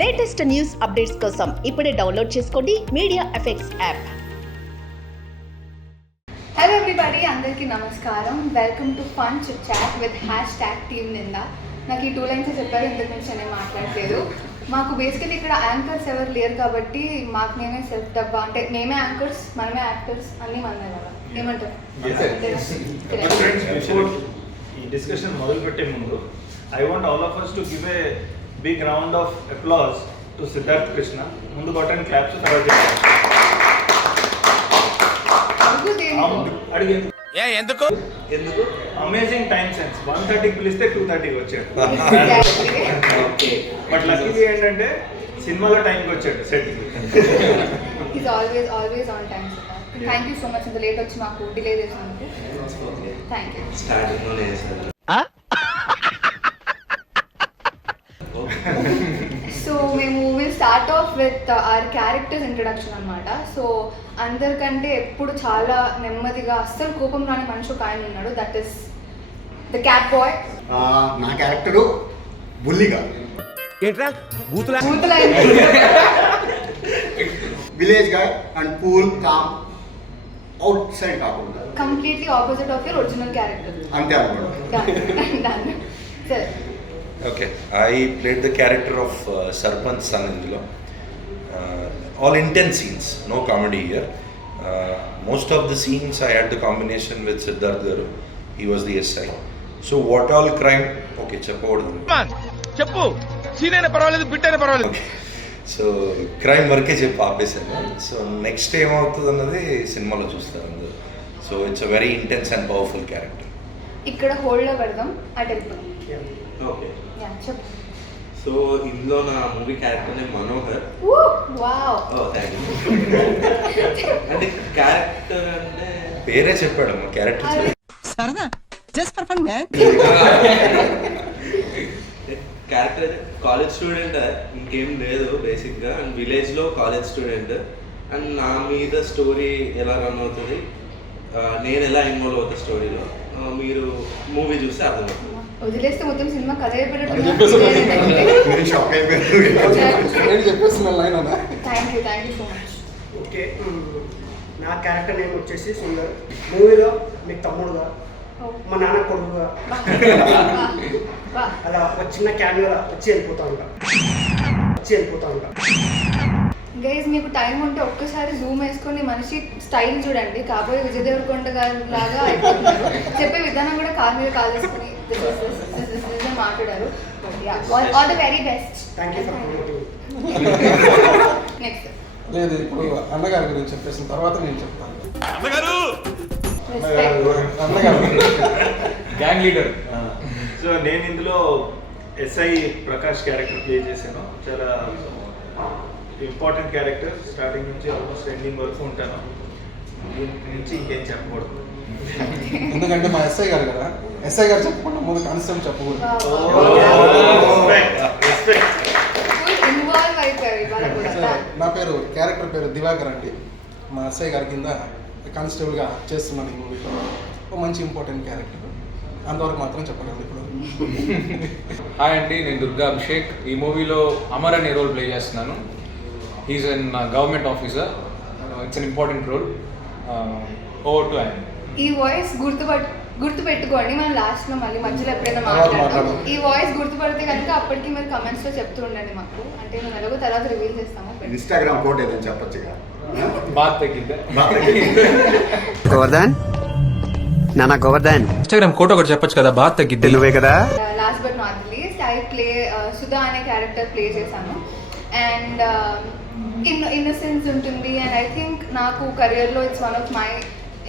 Latest news updates కోసం ఇప్పుడే download చేసుకోండి media effects app. Hello everybody, అందరికీ నమస్కారం. Welcome to fun chit chat with #team Nindha. నాకు ఈ 2 లైన్స్ చెప్పారు, ఇంతకు మించి నేను మాట్లాడలేదు. మాకు బేసికలీ ఇక్కడ యాంకర్స్ ఎవరు లేరు కాబట్టి మాకు మేమే సెల్ఫ్ డబ్బా, అంటే మేమే యాంకర్స్, మనమే యాక్టర్స్ అన్నీ మనమే కదా. ఏమంటారు? ఈ డిస్కషన్ మొదలు పెట్టే ముందు I want all of us to give a big round of applause to Siddharth Krishna. ముందు కొట్టండి క్లాప్స్, తర్వాత ఎందుకు అమేజింగ్ టైం సెన్స్. 1:30కి పిలిస్తే 2:30కి వచ్చాడు. బట్ లక్కీ ఏంటంటే సినిమాలో టైంకి వచ్చాడు set. Is always on time. Thank you so much, ఇంత లేట్ వచ్చి మాకు డిలే చేసినందుకు. Thank you. సో మేము will start of with our characters introduction అనమాట. సో అందరికంటే ఎప్పుడు చాలా నెమ్మదిగా అస్సలు కోపం రాని మనిషి ఒక ఆయన ఉన్నాడు, that is the cat boy. నా క్యారెక్టరు బుల్లిగా village guy and cool calm outside కాకుండా completely opposite of your original character. అంతే అనుకోండి. సరే. Okay, I played the character of Sarpanch son indulo. All intense scenes, no comedy here. Most of the scenes I had the combination with Siddharth Garu. He was the SI. So what all crime? Okay, cheppu. Scene aina parvaledu, bit aina parvaledu. Okay. So crime work e cheppu aapesanu. So next time avutadu annadi cinema lo chustaru andaru. So it's a very intense and powerful character. ikkada hold lo pedadam at helpum. Okay, yeah చెప్పు. So ఇందులో నా movie character name Manohar. Wow. Thank you. అంటే character అంటే పేరే చెప్పాడు మా character సరదా just for fun man. Character అయితే కాలేజ్ స్టూడెంట్, ఇంకేం లేదు బేసిక్గా. అండ్ విలేజ్లో కాలేజ్ స్టూడెంట్. అండ్ నా మీద స్టోరీ ఎలా రన్ అవుతుంది, నేను ఎలా ఇన్వాల్వ్ అవుతా స్టోరీలో, మీరు మూవీ చూస్తే అర్థమవుతుంది. వదిలేస్తే మొత్తం సినిమా కథ shock thank you so much. Okay, నా క్యారెక్టర్ నేమ్ వచ్చేసి సుందర్. మూవీలో మీకు తమ్ముడుగా, మా నాన్న కొడుకుగా, అలా ఒక చిన్న క్యామెరా వచ్చి వెళ్ళిపోతా ఉంటా. గైస్, మీకు టైం ఉంటే ఒక్కసారి జూమ్ వేసుకొని మనిషి స్టైల్ చూడండి. కాబోయే విజయ్ దేవరకొండ గారి లాగా అయిపోతున్నారు. చెప్పే విధానం కూడా కాలు మీద కాలు వేసుకుని మాట్లాడారు. All the very best. Thank you for promoting. Next లేదు, ఇప్పుడు అన్నగారి గురించి చెప్పేసిన తర్వాత నేను చెప్తాను. Gang leader. సో నేను ఇందులో ఎస్ఐ ప్రకాష్ క్యారెక్టర్ ప్లే చేశాను. చాలా ఇంపార్టెంట్ క్యారెక్టర్. స్టార్టింగ్ నుంచి ఆల్మోస్ట్ ఎండింగ్ వరకు ఉంటాను. దీని నుంచి ఇంకేం చెప్పకూడదు, ఎందుకంటే మా ఎస్ఐ గారు కదా. ఎస్ఐ గారు చెప్పకుండా ముందు కానిస్టేబుల్ చెప్పకూడదు. ఇన్వాల్వ్ అయిపోయారు ఇవాళ కూడా. నా క్యారెక్టర్ పేరు దివాకర్ అండి. మా ఎస్ఐ గారి కింద కానిస్టేబుల్గా చేస్తున్నాను ఈ మూవీలో. ఒక మంచి ఇంపార్టెంట్ క్యారెక్టర్, అంతవరకు మాత్రం చెప్పగలను ఇప్పుడు. హాయ్ అండి, నేను దుర్గా అభిషేక్. ఈ మూవీలో అమర్ అనే రోల్ ప్లే చేస్తున్నాను. He's an government officer. It's an important role. Over to ఆయన. ఈ వాయిస్ గుర్తుపెట్టుకోండి. మనం లాస్ట్ లో మళ్ళీ మధ్యలో ఎప్పుడైనా మాట్లాడతాం. ఈ వాయిస్ గుర్తుపడితే కనుక అప్పటికి మీరు కమెంట్స్ లో చెప్తూ ఉండండి మాకు. అంటే మేము ఎలాగో తర్వాత రివీల్ చేస్తాము. ఇన్స్టాగ్రామ్ కోడ్ ఏదని చెప్పొచ్చుగా. బాత్ తగ్గిద్దా? గోవర్ధన్ నానా గోవర్ధన్ ఇన్స్టాగ్రామ్ కోట ఒకటి చెప్పొచ్చు కదా, బాత్ తగ్గిద్ది. నువ్వే కదా. Last but not least, I play Sudha అనే క్యారెక్టర్ ప్లే చేశాను. అండ్ ఇన్నసెన్స్ ఉంటుంది. అండ్ ఐ థింక్ నాకు కెరియర్లో ఇట్స్ వన్ ఆఫ్ మై,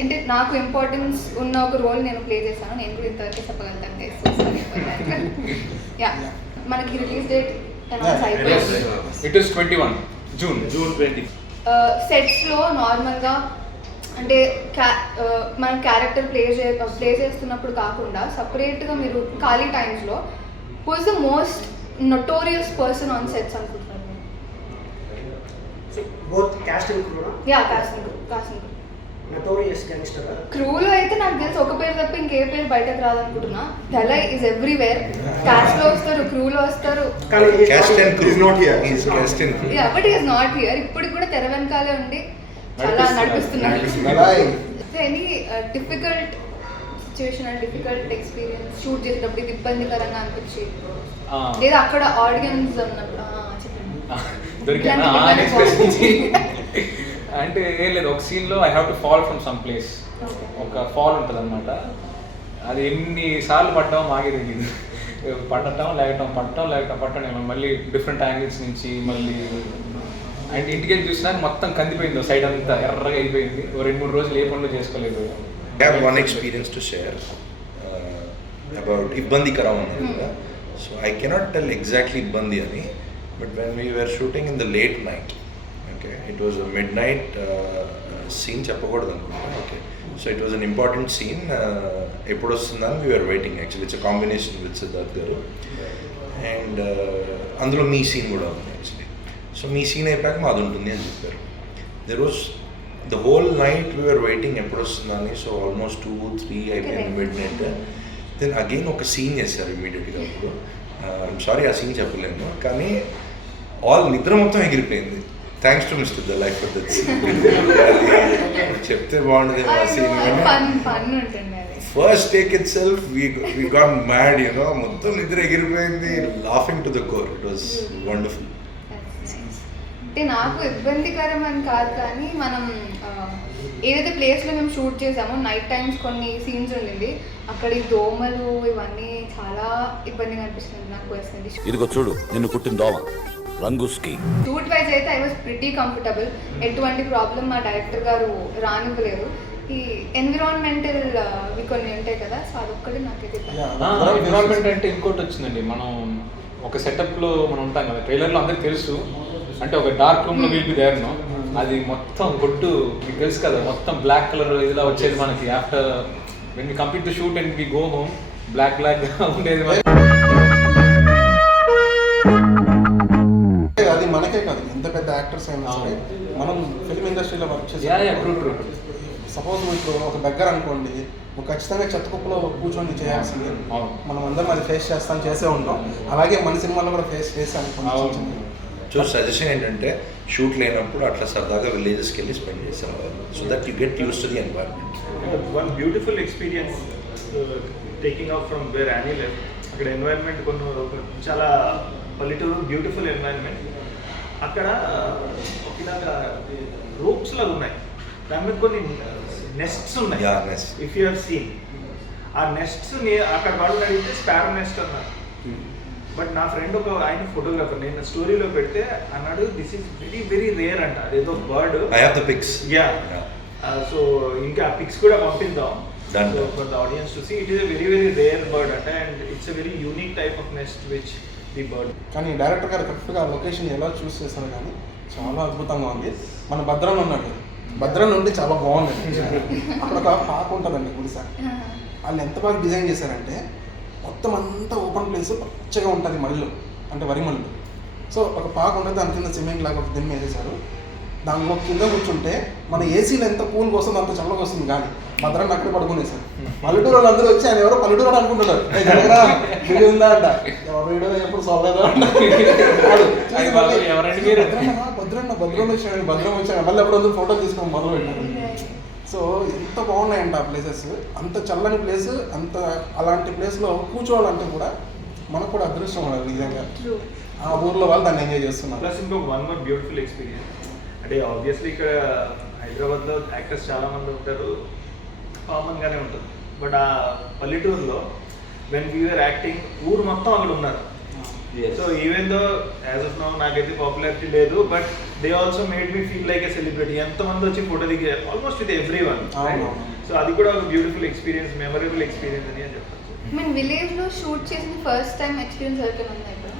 అంటే నాకు ఇంపార్టెన్స్ ఉన్న ఒక రోల్ నేను ప్లే చేశాను. నేను కూడా ఇంతవరకు చెప్పగలుగుతాను. యా, మనకి release date it is 21 June 20. సెట్స్లో నార్మల్గా అంటే మనం క్యారెక్టర్ ప్లే చేస్తున్నప్పుడు కాకుండా సపరేట్గా మీరు ఖాళీ టైమ్స్లో who is the most notorious person on sets అనుకుంటున్నారు? బోత్ కాస్టింగ్ కూడా. Yeah, casting. Notorious gangster. క్రూలో అయితే నాకు తెలిసి ఒక పేరు తప్ప ఇంకే పేరు బయటకు రాదనుకుంటున్నా. తెలై ఇస్ ఎవ్రీవేర్. క్యాస్ట్ లో వస్తారు, క్రూలో వస్తారు. కానీ Cast and crew. He's not here. He's cast and crew. But is not here. ఇప్పుడు కూడా తెర వెనకాలే ఉండి చాలా నడిపిస్తున్నారు. Any difficult situation and difficult experience shoot చేసేటప్పుడు ఇది ఇబ్బందికరంగా అనిపించి లేదా అక్కడ ఆడియన్స్ ఉన్నప్పుడు చెప్పండి. దొరికానా ఇలాంటి ఎక్స్ప్రెషన్ అంటే ఏం లేదు, ఒక సీన్లో I have to fall from some place. ఒక ఫాల్ ఉంటుంది అనమాట. అది ఎన్నిసార్లు పడ్డామో మాకే తెలియదు. పడటం లేకటం పట్టడం మళ్ళీ డిఫరెంట్ యాంగిల్స్ నుంచి మళ్ళీ అండ్ ఇంటికి వెళ్ళి చూసినా మొత్తం కందిపోయింది, సైడ్ అంతా ఎర్రగా అయిపోయింది. 2-3 రోజులు ఏ పనులు చేసుకోలేదు. I have one experience to share about Ibbandikaram. So I cannot tell exactly Ibbandi ani, but when we were shooting in the late night, okay, it was a midnight scene cheppakodadu anukunta. Okay, so it was an important scene. Eppudu vastundani we were waiting. Actually it's a combination with Siddharth garu and అందులో మీ scene కూడా ఉంది actually. So మీ scene అయిపోయాక మాది ఉంటుంది అని చెప్పారు. There was the whole night we were waiting ఎప్పుడు వస్తుందని. సో ఆల్మోస్ట్ 2-3 అయిపోయింది మిడ్ నైట్. దెన్ అగైన్ ఒక సీన్ చేశారు ఇమీడియట్గా. అప్పుడు ఐఎమ్ సారీ ఆ సీన్ చెప్పలేను, కానీ నిద్ర మొత్తం ఎగిరిపోయింది. Thanks to mister the life of that scene. చెప్తే బాగుండేది ఆ సీన్. First take itself we got mad, మొత్తం నిద్ర ఎగిరిపోయింది, laughing to the core. It was wonderful. అంటే నాకు ఇబ్బందికరం అని కాదు, కానీ మనం ఏదైతే ప్లేస్లో మేము షూట్ చేసామో నైట్ టైమ్స్ కొన్ని సీన్స్ ఉండింది, అక్కడ ఈ దోమలు ఇవన్నీ చాలా ఇబ్బందిగా అనిపిస్తుంది నాకు పర్సనలీ. ఇదిగో చూడు నిన్ను కుట్టిన దోమ రంగుస్కి. షూట్ వైజ్ అయితే ఐ వాజ్ ప్రిటీ కంఫర్టబుల్. ఎటువంటి ప్రాబ్లం మా డైరెక్టర్ గారు రానివ్వలేదు. ఈ ఎన్విరాన్మెంటల్ కొన్ని ఉంటాయి కదా, సో అదొక్కటి నాకైతే ఎన్విరాన్మెంట్ అంటే ఇంకోటి వచ్చిందండి. మనం ఒక సెటప్లో మనం ఉంటాం కదా, ట్రైలర్లో అందరికి తెలుసు. అంటే ఒక డార్క్ రూమ్లో వీల్ బి దేర్ నో, అది మొత్తం కొట్టు మీకు తెలుసు కదా, మొత్తం బ్లాక్ కలర్ ఇలా వచ్చేది మనకి. After when we complete the shoot and we go home black ఉండేది. అది మనకే కాదు, ఎంత పెద్ద యాక్టర్స్ అయినా సరే మనం ఫిల్మ్ ఇండస్ట్రీలో వర్క్ చేసి సపోజ్ ఇప్పుడు ఒక దగ్గర అనుకోండి, ఖచ్చితంగా చెత్తకుప్పలో కూర్చొని చేయాల్సింది. మనం అందరం అది ఫేస్ చేసే ఉంటాం. అలాగే మన సినిమాలో కూడా ఫేస్ చేసాను. సో సజెషన్ ఏంటంటే షూట్ లేనప్పుడు అట్లా సరదాగా విలేజెస్కి వెళ్ళి స్పెండ్ చేసాం, so that you get use to the environment. One beautiful experience taking off from where any left. అక్కడ ఎన్వైరన్మెంట్ చాలా పల్లెటూరు, బ్యూటిఫుల్ ఎన్వైరన్మెంట్. అక్కడ ఒకలాగా రూప్స్ లాగా ఉన్నాయి, దాని మీద కొన్ని నెస్ట్స్ ఉన్నాయి. ఇఫ్ యూ హావ్ సీన్ ఆ నెస్ట్స్ అక్కడ వాళ్ళు అడిగితే స్పారో నెస్ట్ అన్నారు. బట్ నా ఫ్రెండ్ ఆయన ఫోటోగ్రాఫర్, నేను స్టోరీలో పెడితే అన్నాడు this is very very rare అంట. అదేదో bird. I have the pics. Yeah, so ఇంకా ఆ పిక్స్ కూడా పంపిద్దాం for the audience to see. It is a very very rare bird అంట, and it's a very unique type of nest which the bird. కానీ director గారు కరెక్ట్గా location ఎలా చూస్ చేశారు, కానీ చాలా అద్భుతంగా ఉంది. మన భద్రాన్ని ఉన్నాడు, భద్రాన్ని ఉంటే చాలా బాగుంది. అక్కడ ఒక పాక ఉంటుందండి గుడిస. వాళ్ళు ఎంత బాగా డిజైన్ చేశారంటే మొత్తం అంతా ఓపెన్ ప్లేస్, పచ్చగా ఉంటుంది మళ్ళు, అంటే వరి మళ్ళు. సో ఒక పాక ఉంటుంది, దాని కింద సిమెంట్ లాగా ఒక దిమ్మ వేసేసారు. దానిలో కింద కూర్చుంటే మన ఏసీలో ఎంత కూల్గా వస్తుందో అంత చల్లగా వస్తుంది. కానీ భద్రాన్ని అక్కడ పడుకునేసారు. పల్లెటూరు వాళ్ళు అందరూ వచ్చి ఆయన ఎవరో పల్లెటూరు వాళ్ళు అనుకుంటున్నారు, వీడియో ఉందా అంట. వీడియో ఎప్పుడు సోలేదా భద్రం వచ్చాడు మళ్ళీ ఎప్పుడు ఫోటో తీసుకొని మొదలు పెట్టారు. సో ఎంత బాగున్నాయంట ఆ ప్లేసెస్, అంత చల్లని ప్లేస్, అంత అలాంటి ప్లేస్లో కూర్చోవాలంటే కూడా మనకు కూడా అదృష్టం ఉన్నది నిజంగా. ఆ ఊర్లో వాళ్ళు దాన్ని ఎంజాయ్ చేస్తున్నారు. ప్లస్ ఇంకొక వన్ మోర్ బ్యూటిఫుల్ ఎక్స్పీరియన్స్ అంటే ఆబ్వియస్లీ ఇక్కడ హైదరాబాద్లో యాక్టర్స్ చాలామంది ఉంటారు, కామన్గానే ఉంటుంది. బట్ ఆ పల్లెటూరులో వెన్ వీఆర్ యాక్టింగ్ ఊరు మొత్తం అక్కడ ఉన్నారు. So even though as of now నాకైతే పాపులారిటీ లేదు, but they also made me feel like a celebrity. ఎంతమంది వచ్చి ఫోటో దిగారు almost with every one. So అది కూడా ఒక బ్యూటిఫుల్ ఎక్స్పీరియన్స్, మెమరబుల్ ఎక్స్పీరియన్స్ అని చెప్పచ్చు. మేము విలేజ్లో షూట్ చేసిన ఫస్ట్ టైం ఎక్స్పీరియన్స్ ఎవరికైనా ఉందా ఇక్కడ?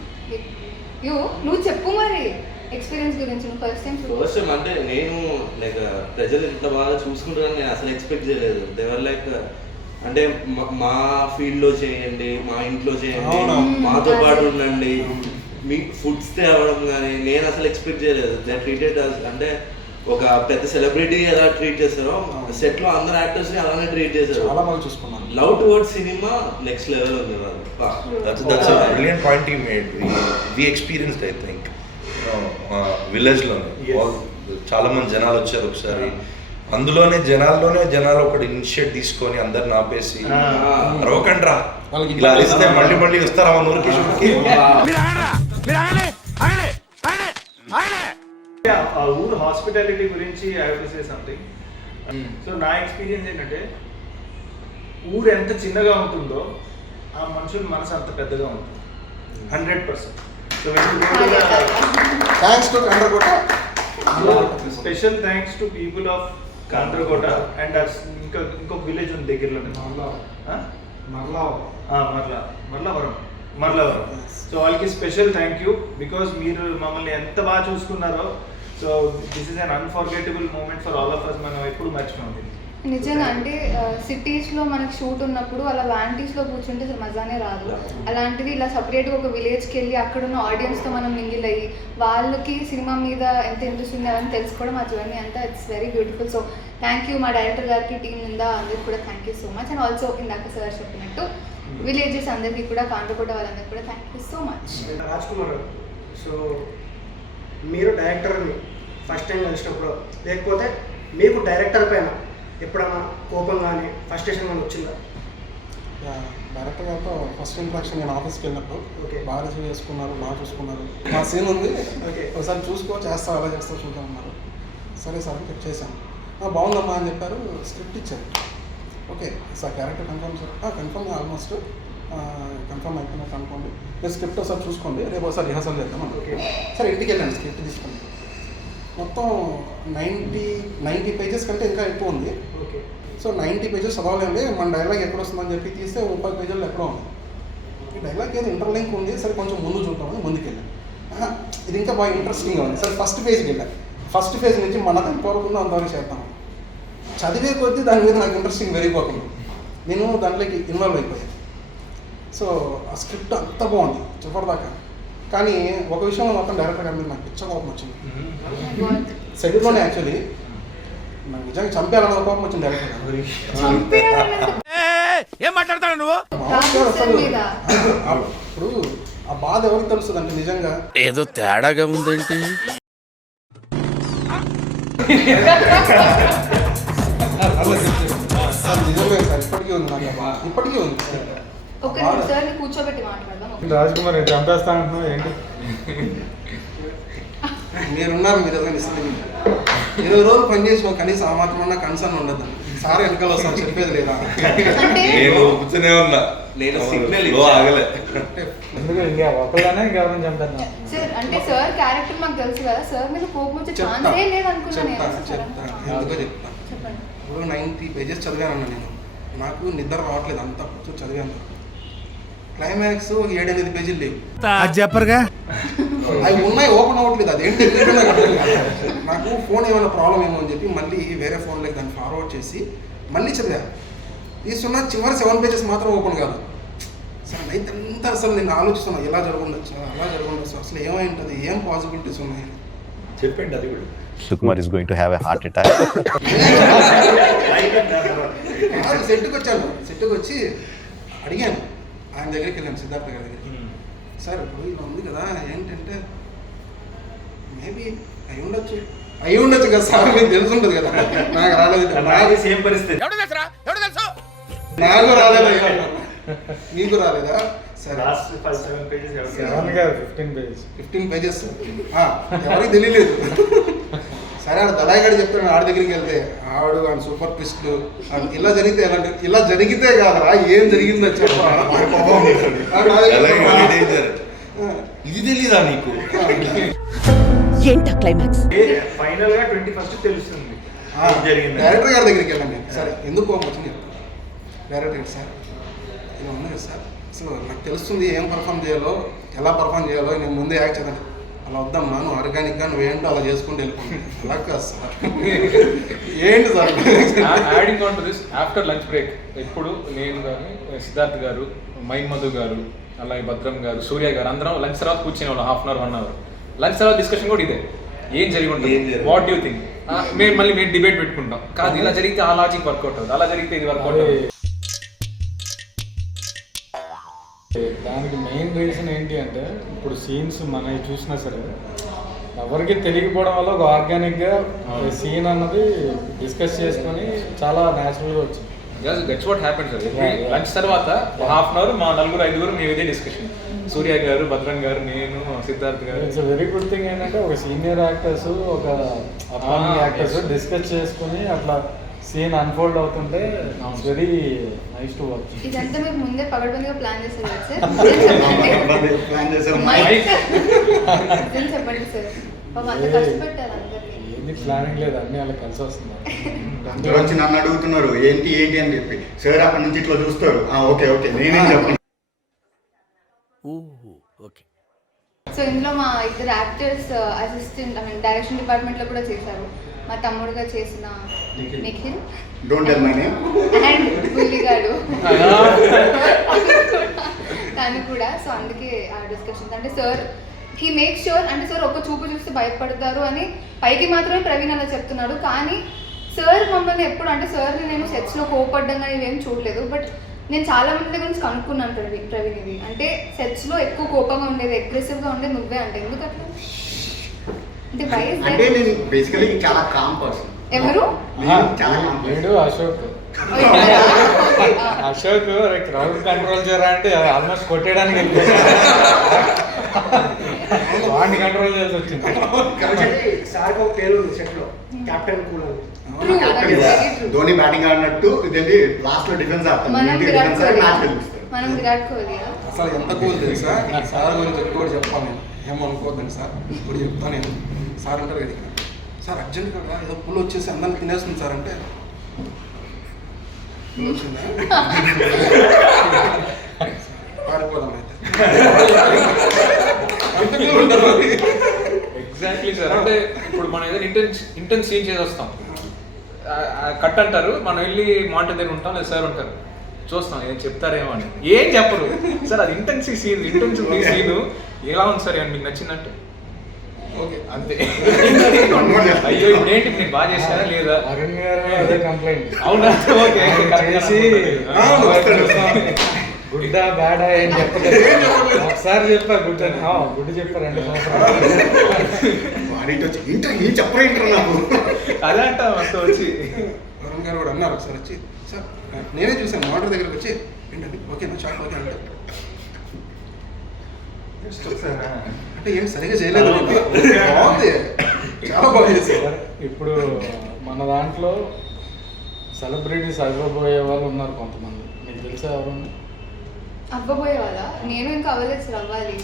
నువ్వు చెప్పు మరి ఎక్స్పీరియన్స్ గురించి. ఫస్ట్ టైం అంటే నేను లైక్ ప్రజలు ఇంత బాగా చూసుకుంటారని నేను అసలు ఎక్స్పెక్ట్ చేయలేదు. దేవర్ లైక్ అంటే మా ఫీల్డ్లో చేయండి, మా ఇంట్లో చేయండి, మాతో పాటు ఉండండి, మీకు ఫుడ్స్ తేవడం కానీ నేను అసలు ఎక్స్పెక్ట్ చేయలేదు. దే ట్రీటెడ్ అస్ అంటే ఒక పెద్ద సెలబ్రిటీ ఎలా ట్రీట్ చేస్తారో సెట్ లో అందరు యాక్టర్స్ ని అలానే ట్రీట్ చేశారు. చాలా బాగా చూసుకున్నాను. Love towards cinema next level ఉంది వాళ్ళు. That's a brilliant point you made. We experienced, I think, village లోనే చాలా మంది జనాలు వచ్చారు ఒకసారి. అందులోనే జనాలు ఒకటి ఇనిషియేట్ తీసుకొని అందరిని ఆపేసి అరవకండి రా ఇలా అరిస్తే మళ్ళీ వస్తారా మన ఊరికి షూట్కి. ఆ ఊరు హాస్పిటాలిటీ గురించి I have to say something. So నా ఎక్స్పీరియన్స్ ఏంటంటే ఊరు ఎంత చిన్నగా ఉంటుందో ఆ మనుషుల మనసు అంత పెద్దగా ఉంటుంది 100%. So thanks to Kandrakota. Special thanks to people of Kandrakota and ఇంకొక విలేజ్ ఉంది దగ్గరలోనే మర్లవరం. సో వాళ్ళకి స్పెషల్ థ్యాంక్ యూ బికాజ్ మీరు మమ్మల్ని ఎంత బాగా చూసుకున్నారో. So this is an unforgettable moment for all of us. మనం ఎప్పుడు మర్చిపోయింది నిజంగా. అంటే సిటీస్లో మనకి షూట్ ఉన్నప్పుడు అలా వ్యాంటీస్లో కూర్చుంటే అసలు మజానే రాదు. అలాంటిది ఇలా సపరేట్గా ఒక విలేజ్కి వెళ్ళి అక్కడున్న ఆడియన్స్తో మనం మింగిల్ అయ్యి వాళ్ళకి సినిమా మీద ఎంత ఇంట్రెస్ట్ ఉంది అని తెలుసుకోవడం ఆ జర్నీ అంతా it's very beautiful. So thank you మా డైరెక్టర్ గారికి, టీం నిందా అందరికి కూడా thank you so much. And also ఇందాక సార్ చెప్పినట్టు విలేజెస్ అందరికీ కూడా, కాండ్రకోట వాళ్ళందరికీ కూడా thank you so much. Raj Kumar గారు, సో మీరు డైరెక్టర్ని ఫస్ట్ టైం కలిసినప్పుడు లేకపోతే మీకు డైరెక్టర్ పైన ఎప్పుడైనా కోపం కానీ ఫ్రస్ట్రేషన్ కానీ వచ్చిందా? డైరెక్టర్ గారితో ఫస్ట్ ఇంట్రాక్షన్ నేను ఆఫీస్కి వెళ్ళినప్పుడు ఓకే, బాగా రిసీవ్ చేసుకున్నారు, బాగా చూసుకున్నారు. మా సీన్ ఉంది, ఓకే, ఒకసారి చూసుకో, చేస్తావు అలా చేస్తావు చూద్దామన్నారు. సరే సార్ చెక్ చేశాను. బాగుందమ్మా అని చెప్పారు. స్క్రిప్ట్ ఇచ్చారు. Okay sir character confirm sir, confirm almost confirm అయిపోయినట్టు అనుకోండి. మీరు స్క్రిప్ట్ ఒకసారి చూసుకోండి, రేపు ఒకసారి రిహార్సల్ చేద్దాం. ఓకే సరే ఇంటికి వెళ్ళండి, స్క్రిప్ట్ తీసుకోండి. మొత్తం 90 పేజెస్ కంటే ఇంకా ఎక్కువ ఉంది. ఓకే, సో 90 పేజెస్ చదవాలండి, మన డైలాగ్ ఎక్కడ వస్తుందని చెప్పి తీస్తే 30 పేజీలు ఎక్కడో ఉంది. ఈ డైలాగ్ ఏదో ఇంటర్లింక్ ఉంది, సరే కొంచెం ముందు చూద్దామని ముందుకెళ్ళాను. ఇది ఇంకా బాగా ఇంట్రెస్టింగ్గా ఉంది, సరే ఫస్ట్ పేజ్కి వెళ్ళాను. ఫస్ట్ పేజ్ నుంచి మన ఎంతవరకు అంతవరకు చేద్దాం. చదివే కొద్దీ దాని మీద నాకు ఇంట్రెస్టింగ్ పెరిగిపోతుంది. నేను దాంట్లోకి ఇన్వాల్వ్ అయిపోయాను. సో ఆ స్క్రిప్ట్ అంత బాగుంది చివరిదాకా. కానీ ఒక విషయంలో మాత్రం డైరెక్టర్ గారి మీద నాకు పిచ్చ కోపం వచ్చింది. సెట్లోనే యాక్చువల్లీ నాకు నిజంగా చంపేయాలన్న కోపం వచ్చింది డైరెక్టర్ గారు. ఏం మాట్లాడతాడు నువ్వు? అసలు ఇప్పుడు ఆ బాధ ఎవరికి తెలుస్తుంది అంటే నిజంగా ఏదో తేడాగా ఉందేంటి? నిజమే సార్, ఇప్పటికీ ఉంది నాకు, ఇప్పటికీ ఉంది. ఓకే సార్ కూర్చోబెట్టి మాట్లాడదాం. రాజ్ కుమార్ చంపేస్తా అంటున్నావు ఏంటి? మీరున్నారు, మీరు ఏదైనా ఇస్తుంది. 20 రోజులు పనిచేసిన కనీసం ఆ మాత్రం కన్సర్న్ ఉండదు. సార్ వెనకాల వస్తాను చెప్పేది లేదా? నేను ఒప్పుతూనే ఉన్నా, నేను సిగ్నల్ ఆగలే. ఇంకెవరైనా చంపేద్దాం సార్. అంటే సార్ క్యారెక్టర్ మాకు తెలుసు కదా, సార్ మీద కోపం వచ్చే ఛాన్సే లేదు అనుకున్నాను. ఎందుకో చెప్తా. చెప్పండి. ఇప్పుడు 90 పేజెస్ చదివానన్నా నేను, నాకు నిద్ర రావట్లేదు, అంతా కూర్చొని చదివాను. క్లైమాక్స్ 7-8 పేజీలు లేవు. చెప్పరుగా అవి ఉన్నాయి, ఓపెన్ అవ్వట్లేదు. అదేంటి నాకు ఫోన్ ఏమైనా ప్రాబ్లం ఏమో అని చెప్పి మళ్ళీ వేరే ఫోన్లోకి దాన్ని ఫార్వర్డ్ చేసి మళ్ళీ చదివాను. తీసుకున్న చివరి 7 పేజెస్ మాత్రం ఓపెన్ కాదు. సరే నైట్ అంతా అసలు నేను ఆలోచిస్తున్నాను, ఎలా జరగundొచ్చు, అలా జరగundొచ్చు, అసలు ఏమై ఉంటుంది, ఏం పాసిబిలిటీస్ ఉన్నాయి చెప్పండి. అది కూడా Sukumar is going to have a heart attack. సెట్కి వచ్చాను. సెట్కి వచ్చి అడిగాను, ఆయన దగ్గరికి వెళ్ళాను, సిద్ధార్థ గారి దగ్గరికి. సార్ ఇప్పుడు ఇలా ఉంది కదా, ఏంటంటే మేబీ అయి ఉండొచ్చు కదా సార్, మీకు తెలిసి ఉంటుంది కదా. నాకు రాలేదు, సేమ్ పరిస్థితి. నాకు రాలేదు, మీకు రాలేదా? సరే 15 పేజెస్ ఎవరికి తెలియలేదు. సరే ఆడు దళాయిగాడు చెప్తాను, ఆడి దగ్గరికి వెళ్తే ఆడు ఆయన సూపర్ ట్విస్ట్లు ఇలా జరిగితే ఇలా జరిగితే కాదరా ఏం జరిగిందో చెప్పా. ఇది తెలీదా నీకు? ఏంటా క్లైమాక్స్? ఫైనల్ గా 21st తెలుస్తుంది జరిగింది. డైరెక్టర్ గారి దగ్గరికి వెళ్ళండి. సరే ఎందుకు కోపం వచ్చింది చెప్తాను. డైరెక్టర్ గారు సార్ ఇలా ఉంది కదా సార్, అసలు నాకు తెలుస్తుంది ఏం పర్ఫామ్ చేయాలో, ఎలా పర్ఫామ్ చేయాలో, నేను ముందే యాక్ట్ చేద్దాను. అలా వద్దమ్మా, నువ్వు ఆర్గానిక్గా నువ్వేంటో అలా చేసుకుంటూ వెళ్ళిపోయింది. అలా కాదు సార్, ఏంటి sir. Adding on to this, after lunch break ఎప్పుడు నేను కానీ సిద్ధార్థ్ గారు, మైన్ మధు గారు, అలాగే భద్రం గారు, సూర్య గారు అందరం లంచ్ తర్వాత కూర్చునే వాళ్ళు 1/2 hour 1 hour. లంచ్ తర్వాత డిస్కషన్ కూడా ఇదే, ఏం జరిగి ఉంటుంది, వాట్ డూ థింక్, మేము డిబేట్ పెట్టుకుంటాం. కాదు ఇలా జరిగితే ఆ లాజిక్ వర్కౌట్ అవుతుంది, అలా జరిగితే ఇది వర్కౌట్ అవుతుంది. దానికి మెయిన్ రీజన్ ఏంటి అంటే ఇప్పుడు సీన్స్ మనకి చూసినా సరే ఎవరికి తెలియకపోవడం వల్ల ఒక ఆర్గానిక్గా సీన్ అన్నది డిస్కస్ చేసుకొని చాలా న్యాచురల్గా వచ్చింది. That's what happen sir. Lunch తర్వాత హాఫ్ అన్ అవర్ మా 4-5 మేము ఇదే డిస్కషన్. సూర్య గారు, భద్రం గారు, నేను, సిద్ధార్థ్ గారు. ఇట్స్ వెరీ గుడ్ థింగ్ ఏంటంటే ఒక సీనియర్ యాక్టర్స్, ఒక అప్కమింగ్ యాక్టర్స్ డిస్కస్ చేసుకుని అట్లా సీన్ అన్ఫోల్డ్ అవుతుంటే it's very nice to watch. ఇదంతా మీరు ముందే పగడబందిగా ప్లాన్ చేశారు కదా సార్? ప్లాన్ చేసాం. చెప్పండి సార్, అంత కష్టపెట్టారు అందరికీ. ఏంది ప్లానింగ్ లేదు, అన్నీ వాళ్ళకి కలిసి వస్తున్నారు. అందరూ వచ్చి నన్ను అడుగుతున్నారు ఏంటి అని చెప్పి. సార్ అక్కడ నుంచి ఇట్లా చూస్తారు, ఓకే నేనేం చెప్పను. సో ఇందులో మా ఇద్దరు యాక్టర్స్ అసిస్టెంట్ డైరెక్షన్ డిపార్ట్మెంట్లో కూడా చేశారు. మా తమ్ముడుగా చేసిన Nikhil, don't tell my name, and బుల్లిగాడు తను కూడా. సో అందుకే ఆ డిస్కషన్స్ అంటే సార్ హీ మేక్ ష్యూర్ అంటే సార్ ఒక్క చూపు చూస్తే భయపడతారు అని పైకి మాత్రమే ప్రవీణ్ అలా చెప్తున్నాడు. కానీ సార్ మమ్మల్ని ఎప్పుడు అంటే సార్ని నేను సెట్స్లో కోపడ్డం కానీ ఇవేం చూడలేదు. బట్ నేను చాలా మంది దగ్గర నుంచి కనుక్కున్నాను ప్రవీణ్ ఇది అంటే సెట్స్లో ఎక్కువ కోపంగా ఉండేది, అగ్రెసివ్గా ఉండేది నువ్వే అంటే ఎందుకు అట్లా అంటే నేను బేసికలీ చాలా కామ్ పర్సన్. ఎవరు? చాలా కామ్. వీడు అశోక్ క్రౌడ్ కంట్రోల్ చేయరా అంటే ఆల్మోస్ట్ కొట్టేయడానికి వాడిని కంట్రోల్ చేయాల్సి వచ్చింది. సార్కి ఒక పేరు ఉంది సెట్లో, కెప్టెన్ కూల్ అని. ధోని బ్యాటింగ్ ఆడినట్టు ఇదేంటి లాస్ట్ లో డిఫెన్స్ ఆడతాను. మనం విరాట్ కోహ్లీ. అసలు ఎంత కూల్ తెలుసా, సార్ గురించి ఎక్కువ చెప్పాను నేను, ఏమనుకోద్దండి సార్, ఇప్పుడు చెప్తాను నేను. సార్ అంటారు కదా సార్ అర్జెంట్గా ఏదో పుల్ వచ్చేసి అందరిని తినేస్తుంది సార్ అంటే వచ్చిందా పారిపోదాం అయితే. Exactly sir. అంటే ఇప్పుడు మనం ఏదైనా ఇంటెన్స్ సీన్ చేసి వస్తాం, కట్ అంటారు, మనం వెళ్ళి మానిటర్ దగ్గర ఉంటాం, లేదా సార్ ఉంటారు, చూస్తాం ఏం చెప్తారేమో అని. ఏం చెప్పరు సార్, అది ఇంటెన్సివ్ సీన్ ఎలా ఉంది సార్, ఏమన్నా మీకు నచ్చిందంటే ఓకే అంతే. అయ్యో ఇప్పుడు ఏంటి నేను బాగా చేశారా లేదా అరుణ్ గారు అదే కంప్లైంట్. అవునా? ఓకే చేసి గుడ్డ బ్యాడ్ ఏం చెప్పలేదు. ఒకసారి చెప్పా గుడ్ అని, గుడ్ చెప్పారు 2 సంవత్సరాలు. చెప్పరేంటారు నాకు అదే అంట అంత వచ్చి. వరుణ్ గారు కూడా అన్నారు ఒకసారి వచ్చి, సార్ నేనే చూసాను మోటార్ దగ్గరకు వచ్చి ఏంటండి ఓకేనా షార్ట్ ఓకే అంటే అంటే ఏం సరిగా చేయలేదు, బాగుంది చాలా బాగా చేశారు. ఇప్పుడు మన దాంట్లో సెలబ్రిటీస్ అవ్వబోయే వాళ్ళు ఉన్నారు కొంతమంది, మీకు తెలుసా ఎవరు? అవ్వబోయే వాళ్ళ? నేను ఇంకా అవ్వలేదు సార్, అవ్వాలి.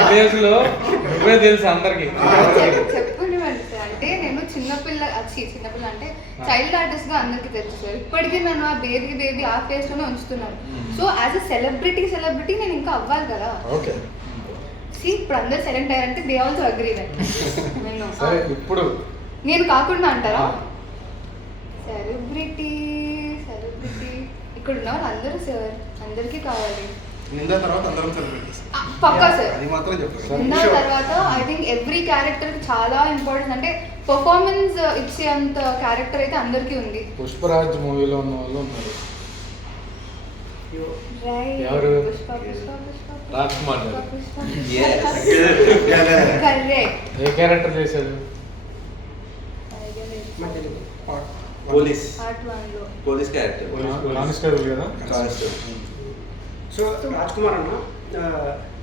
విలేజ్ లో నువ్వే తెలుసు అందరికి. చెప్పండి సార్, అంటే నేను చిన్నపిల్ల అంటే చైల్డ్ ఆర్టిస్ట్ గా అందరికి తెలుసు సార్. ఇప్పటికీ నన్ను ఆ బేబీ ఆ ఫేస్ లోనే ఉంచుతున్నాను. సో యాజ్ అ సెలబ్రిటీ నేను ఇంకా అవ్వాలి కదా. ఇప్పుడు అందరు సైలెంట్ అయ్యారంటే దే ఆల్సో అగ్రీ దట్. ఇప్పుడు నేను కాకుండా అంటారా? సెలబ్రిటీ ఇక్కడ ఉన్న వాళ్ళు అందరూ సార్, అందరికీ కావాలి. నిందా తర్వాత అందరం సెలబ్రిటీస్ పక్కా సార్. అది మాత్రం చెప్పారు. నిందా తర్వాత ఐ థింక్ ఎవ్రీ క్యారెక్టర్ చాలా ఇంపార్టెంట్. అంటే పర్ఫార్మెన్స్ ఇచ్చే అంత క్యారెక్టర్ అయితే అందరికీ ఉంది. పుష్పరాజ్ మూవీలో ఉన్న వాళ్ళు ఉన్నారు. ఎవరు? రాజ్ కుమార్ కరెక్ట్. ఏ క్యారెక్టర్ చేశాడు? పోలీస్ క్యారెక్టర్, కానిస్టేబుల్ కదా. సో రాజ్ కుమార్ అన్న,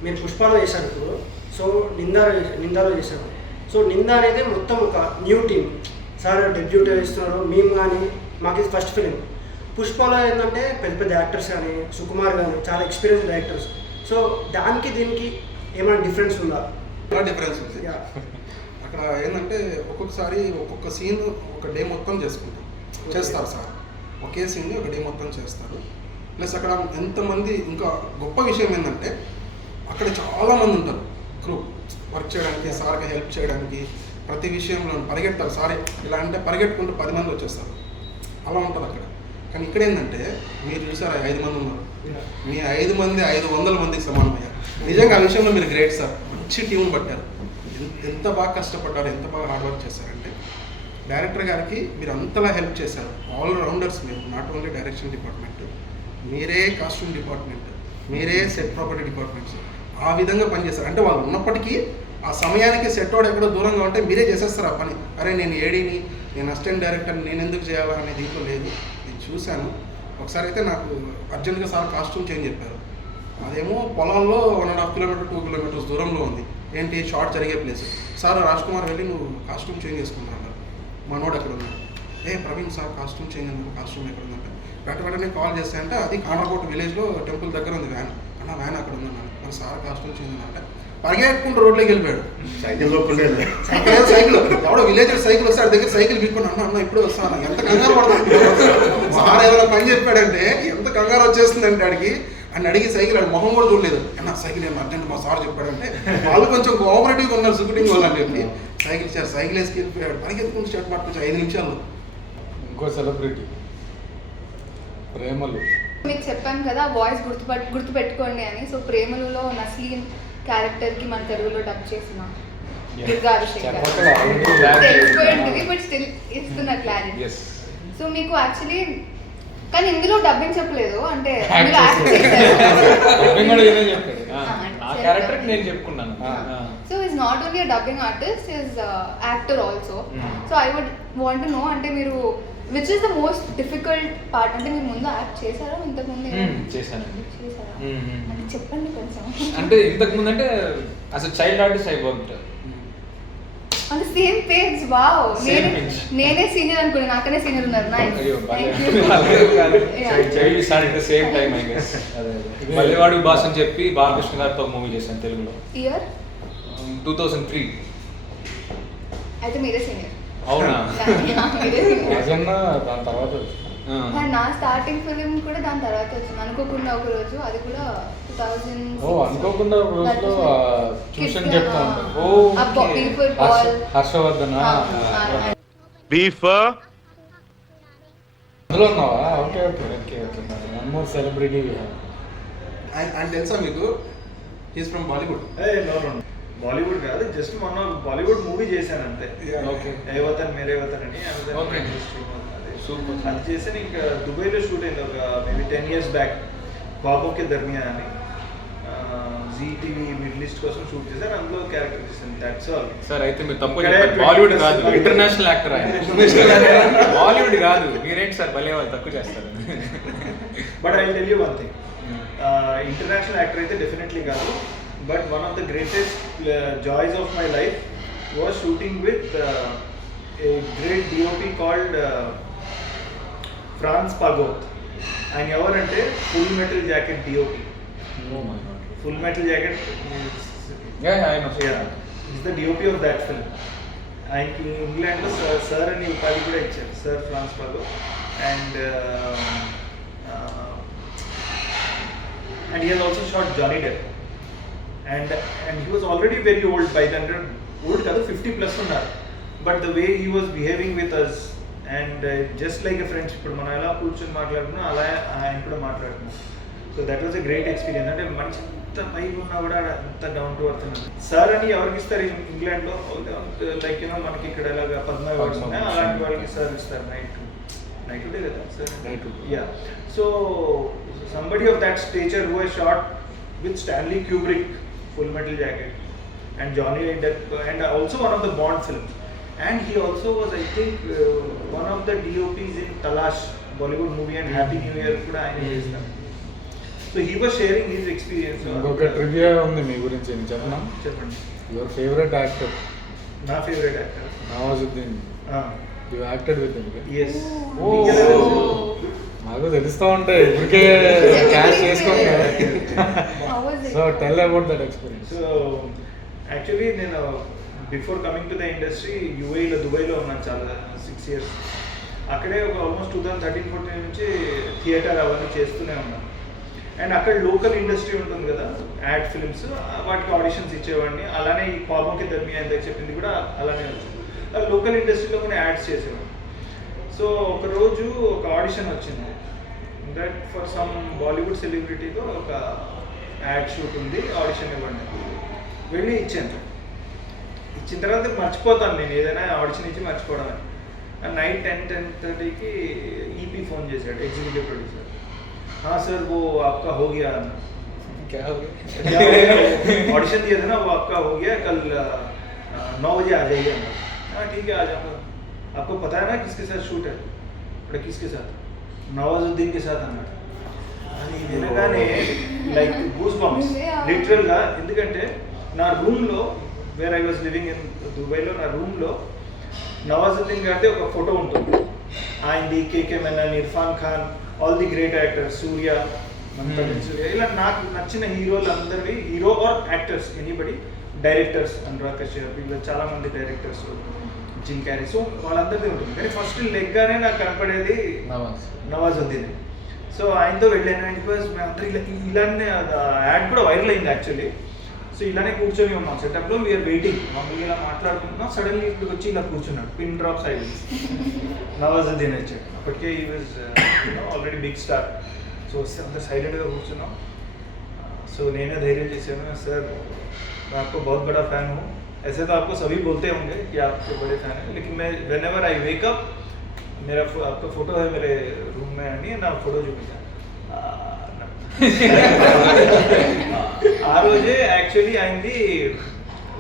మీరు పుష్పలో చేశారు ఇప్పుడు, సో నిందాలో చేశారు. సో నిందా అనేది మొత్తం ఒక న్యూ టీమ్ సార్ డెబ్యూట్ ఇస్తున్నారు. మేము కానీ మాకు ఇది ఫస్ట్ ఫిలిం. పుష్పలో ఏంటంటే పెద్ద పెద్ద యాక్టర్స్ కానీ సుకుమార్ కానీ చాలా ఎక్స్పీరియన్స్ డైరెక్టర్స్. సో దానికి దీనికి ఏమైనా డిఫరెన్స్ ఉందా? డిఫరెన్స్ ఉంది. అక్కడ ఏంటంటే ఒక్కొక్కసారి ఒక్కొక్క సీన్ ఒక డే మొత్తం చేస్తారు సార్. ఒకే సీన్ని ఒక డే మొత్తం చేస్తారు. ప్లస్ అక్కడ ఎంతమంది, ఇంకా గొప్ప విషయం ఏంటంటే అక్కడ చాలామంది ఉంటారు క్రూ వర్క్ చేయడానికి, సార్కి హెల్ప్ చేయడానికి, ప్రతి విషయంలో పరిగెడతారు. సారీ ఇలా అంటే పరిగెట్టుకుంటూ 10 మంది వచ్చేస్తారు. అలా ఉంటుంది అక్కడ. కానీ ఇక్కడ ఏంటంటే మీరు చూసారు 5 మంది ఉన్నారు, మీ 5 మంది 500 మందికి సమానమయ్యారు. నిజంగా ఆ విషయంలో మీరు గ్రేట్ సార్. మంచి టీంని పట్టారు. ఎంత బాగా కష్టపడ్డారు, ఎంత బాగా హార్డ్ వర్క్ చేశారంటే డైరెక్టర్ గారికి మీరు అంతలా హెల్ప్ చేశారు. ఆల్ రౌండర్స్ మీరు, నాట్ ఓన్లీ డైరెక్షన్ డిపార్ట్మెంట్, మీరే కాస్ట్యూమ్ డిపార్ట్మెంట్, మీరే సెట్ ప్రాపర్టీ డిపార్ట్మెంట్స్, ఆ విధంగా పనిచేస్తారు. అంటే వాళ్ళు ఉన్నప్పటికీ ఆ సమయానికి సెట్ అవుట్ ఎక్కడో దూరంగా ఉంటే మీరే చేసేస్తారు ఆ పని. అరే నేను ఏడీని, నేను అసిస్టెంట్ డైరెక్టర్ని, నేను ఎందుకు చేయాలా అనే దీంట్లో లేదు. నేను చూశాను. ఒకసారి అయితే నాకు అర్జెంట్గా సార్ కాస్ట్యూమ్ చేంజ్ చెప్పారు. అదేమో పొలంలో 1.5 కిలోమీటర్ 2 కిలోమీటర్స్ దూరంలో ఉంది. ఏంటి షార్ట్ జరిగే ప్లేస్. సార్ రాజ్ కుమార్ వెళ్ళి నువ్వు కాస్ట్యూమ్ చేంజ్ చేసుకున్నాను అన్నారు. మనోడు అక్కడ ఉన్నాడు. ప్రవీణ్ సార్ కాస్ట్యూమ్ చేంజ్ అన్నారు, కాస్ట్యూమ్ ఎక్కడ ఉందంటే వెంటనే కాల్ చేస్తే అంటే అది కామర్కోట విలేజ్లో టెంపుల్ దగ్గర ఉంది వ్యాన్. అన్న వ్యాన్ అక్కడ ఉందన్నాను. మరి సార్ కాస్ట్యూమ్ చేంజ్ అంటే పరిగెట్టుకుంటూ రోడ్లోకి వెళ్ళిపోయాడు. సైకిల్ ఎవడో విలేజ్ సైకిల్ వస్తే దగ్గర సైకిల్ బిక్కుని అన్న ఇప్పుడు వస్తాను. ఎంత కంగారు పడుతుంది సార్. ఏదైనా పని చెప్పాడంటే ఎంత కంగారు వచ్చేస్తుందంటే ఆడికి. అని అడిగి సైకిల్ ఆడు మొహం కూడా చూడలేదు. అన్న సైకిల్ ఏమన్నా అర్జెంట్ మా సార్ చెప్పాడంటే వాళ్ళు కొంచెం కోఆపరేటివ్గా ఉన్నారు షూటింగ్ వాళ్ళు అని చెప్పి సైకిల్ ఇచ్చారు. సైకిల్ వేసుకు వెళ్ళిపోయాడు. పరిగెత్తుకుని స్టార్ట్ పట్టుకొచ్చి 5 నిమిషాల్లో. ఇంకో సెలబ్రిటీ ప్రేమలు. మీకు చెప్పాను కదా వాయిస్ గుర్తుపెట్టుకోండి అని. సో ప్రేమలులో నస్లీన్ క్యారెక్టర్కి మన తెలుగులో డబ్ చేసిన దుర్గా అభిషేక్ తెలిసిపోయింది, బట్ స్టిల్ ఇస్తున్న క్లారిటీ. సో మీకు యాక్చువల్లీ కానీ ఇందులో డబ్బింగ్ చెప్పలేదు అంటే so is not only dubbing artist, is actor also. So I would want to know అంటే మీరు which is the most difficult part. అంటే మీరు ముందు యాక్ట్ చేశారా ఇంతకుముందు? చేశానండి. చేశారా అంటే చెప్పండి కొంచెం. అంటే ఇంతకుముందు అంటే అసలు చైల్డ్ ఆర్టిస్ట్ ఐ వర్క్డ్ అంటే సేమ్ పేజ్. వావ్, నేనే సీనియర్ అనుకున్నాను, నాకనే సీనియర్ ఉన్నారు. Same time I guess. మల్లెవాడు బాస్ అని చెప్పి బాలకృష్ణ గారితో మూవీ చేశాను తెలుగులో. ఇయర్ 2003. అయితే మీరే సీనియర్. అవునా? దాని తర్వాత నా స్టార్టింగ్ ఫిలిం కూడా దాని తర్వాత వచ్చింది అనుకోకుండా ఒక రోజు. అది కూడా 2006. అనుకోకుండా రోజులో ట్యూషన్ చెప్తా ఉంటాను. హర్షవర్ధన్ అందులో ఉన్నావా? Okay okay okay okay. One more celebrity. And తెలుసా మీకు హీస్ ఫ్రమ్ బాలీవుడ్? బాలీవుడ్ కాదు, జస్ట్ మొన్న బాలీవుడ్ మూవీ చేశాను అంతే. ఏ వతన్ మేరే వతన్ అని. అది చేశాను. ఇంకా దుబాయ్లో షూట్ అయింది ఒక మేబీ 10 years బ్యాక్. బాబోకే దర్మియా అని జీటీవీ మిడిల్ ఈస్ట్ కోసం షూట్ చేశారు. అందులో క్యారెక్టర్ చేశాను. That's all. సార్ అయితే మీరు తప్పు బాలీవుడ్ కాదు, ఇంటర్నేషనల్ యాక్టర్ ఆయన. బాలీవుడ్ కాదు. మీరేంటి సార్ భలే వాళ్ళు తక్కువ చేస్తారు. But I tell you one thing, international actor అయితే డెఫినెట్లీ కాదు. But one of the greatest joys of my life was shooting with a great DOP called Franz Pagot. ఆయన ఎవరంటే Full Metal Jacket DOP. Full Metal Jacket is the DOP of that film. ఆయనకి ఇంగ్లాండ్లో sir అని ఉపాధి కూడా ఇచ్చారు, sir Franz Pagot. And he has also shot Johnny Depp. And he was already very old by then. Old kaadu 50+ unnaru. But the way he was behaving with us and just like a friendship, ఇప్పుడు మనం ఎలా కూర్చొని మాట్లాడుకున్నా అలా ఆయన కూడా మాట్లాడుతున్నాం. So that was a great experience. అంటే మంచి ఎంత పైకి ఉన్నా కూడా అంత డౌన్ టు ఎర్త్ ఉన్నాడు. సార్ అని ఎవరికి ఇస్తారు ఇంగ్లాండ్లో? లైక్ యూనో మనకి ఇక్కడ ఎలాగా పద్మ అవార్డ్స్ ఉన్నాయి, అలాంటి వాళ్ళకి సార్ ఇస్తారు. నైట్ డే కదా sir. Yeah. So somebody of that stature who has shot with Stanley Kubrick, Full Metal Jacket, and Johnny Depp, and also one of the Bond films. And he also was, I think, one of the DOPs in Talash, Bollywood movie, and Happy New Year kuda ayane chestam. So he was sharing his experience. ఇంకొక trivia ఉంది మీ గురించి, నేను చెప్పనా? చెప్పండి. Your favourite actor? నా favourite actor Nawazuddin. You acted with him? yes. నాకు తెలుస్తూ ఉంటాయి ఇప్పటికే క్యాష్ చేసుకోండి. So tell about that experience. So actually నేను before coming to the industry యూఏఈలో దుబాయ్లో ఉన్నాను చాలా 6 years. అక్కడే ఒక ఆల్మోస్ట్ 2013-14 నుంచి థియేటర్ అవన్నీ చేస్తూనే ఉన్నాను. అండ్ అక్కడ లోకల్ ఇండస్ట్రీ ఉంటుంది కదా, యాడ్ ఫిల్మ్స్, వాటికి ఆడిషన్స్ ఇచ్చేవాడిని. అలానే ఈ పాపకి దర్మియా ఎంత చెప్పింది కూడా అలానే వచ్చింది. లోకల్ ఇండస్ట్రీలో కూడా యాడ్స్ చేసేవాడిని. సో ఒకరోజు ఒక ఆడిషన్ వచ్చింది దట్ ఫర్ సమ్ బాలీవుడ్ సెలబ్రిటీతో ఒక యాడ్ షూట్ ఉంది, ఆడిషన్ ఇవ్వండి. వెళ్ళి ఇచ్చాను. ఇచ్చిన తర్వాత మర్చిపోతాను నేను ఏదైనా ఆడిషన్ ఇచ్చి మర్చిపోవడం. నైట్ 10-10:30కి ఈపీ ఫోన్ చేశాడు, ఎగ్జిక్యూటివ్ प्रोड्यूसर. हाँ सर वो आपका हो गया. क्या हो गया? ऑडिशन दिया था ना, वो आपका हो गया, कल 9 बजे आ जाइए. हाँ ठीक है आ जाऊँगा. आपको पता है ना किसके साथ शूट है? बड़ा किसके साथ? नवाजुद्दीन के साथ అన్నాడు. అది వినగానే లైక్ గూస్ బంప్స్ లిటరల్గా. ఎందుకంటే నా రూమ్లో where I was living in దుబాయ్లో, నా రూమ్లో నవాజుద్దీన్ గారిది ఒక ఫోటో ఉంటుంది. ఆయనది, KK Menon, Irrfan Khan, all the great actors, Suriya, Suriya, ఇలా నాకు నచ్చిన హీరోలు అందరివి, hero or actors anybody, directors, Anurag Kashyap, ఇలా చాలామంది డైరెక్టర్స్, జిమ్ క్యారీ, సో వాళ్ళందరిది ఉంటుంది. కానీ ఫస్ట్ లెగ్గానే నాకు కనపడేది నవాజుద్దీన్. సో ఆయనతో వెళ్ళాను. అండ్ బికాస్ మేమందరూ ఇలానే యాడ్ కూడా వైరల్ అయింది యాక్చువల్లీ. సో ఇలానే కూర్చొని ఉన్నాం సెటప్లో, వీఆర్ వెయిటింగ్. మమ్మల్ని ఇలా మాట్లాడుకుంటున్నాం, సడన్లీ ఇప్పుడు వచ్చి ఇలా కూర్చున్నాడు, పిన్ డ్రాప్ సైలెన్స్. నవాజుద్దీన్ వచ్చాడు. అప్పటికే ఈ was already big star. So వస్తే అంత సైలెంట్గా కూర్చున్నాం. సో నేనే ధైర్యం చేశాను, सर मैं आपको बहुत बड़ा फ़ैन हूँ. ऐसे तो आपको सभी बोलते होंगे कि आपके बड़े फ़ैन हैं, लेकिन मैं when ever I wake up मेरा आपका फ़ोटो है मेरे रूम में, नहीं ना फ़ोटो చూపించాను. ఆ రోజే యాక్చువల్లీ అయింది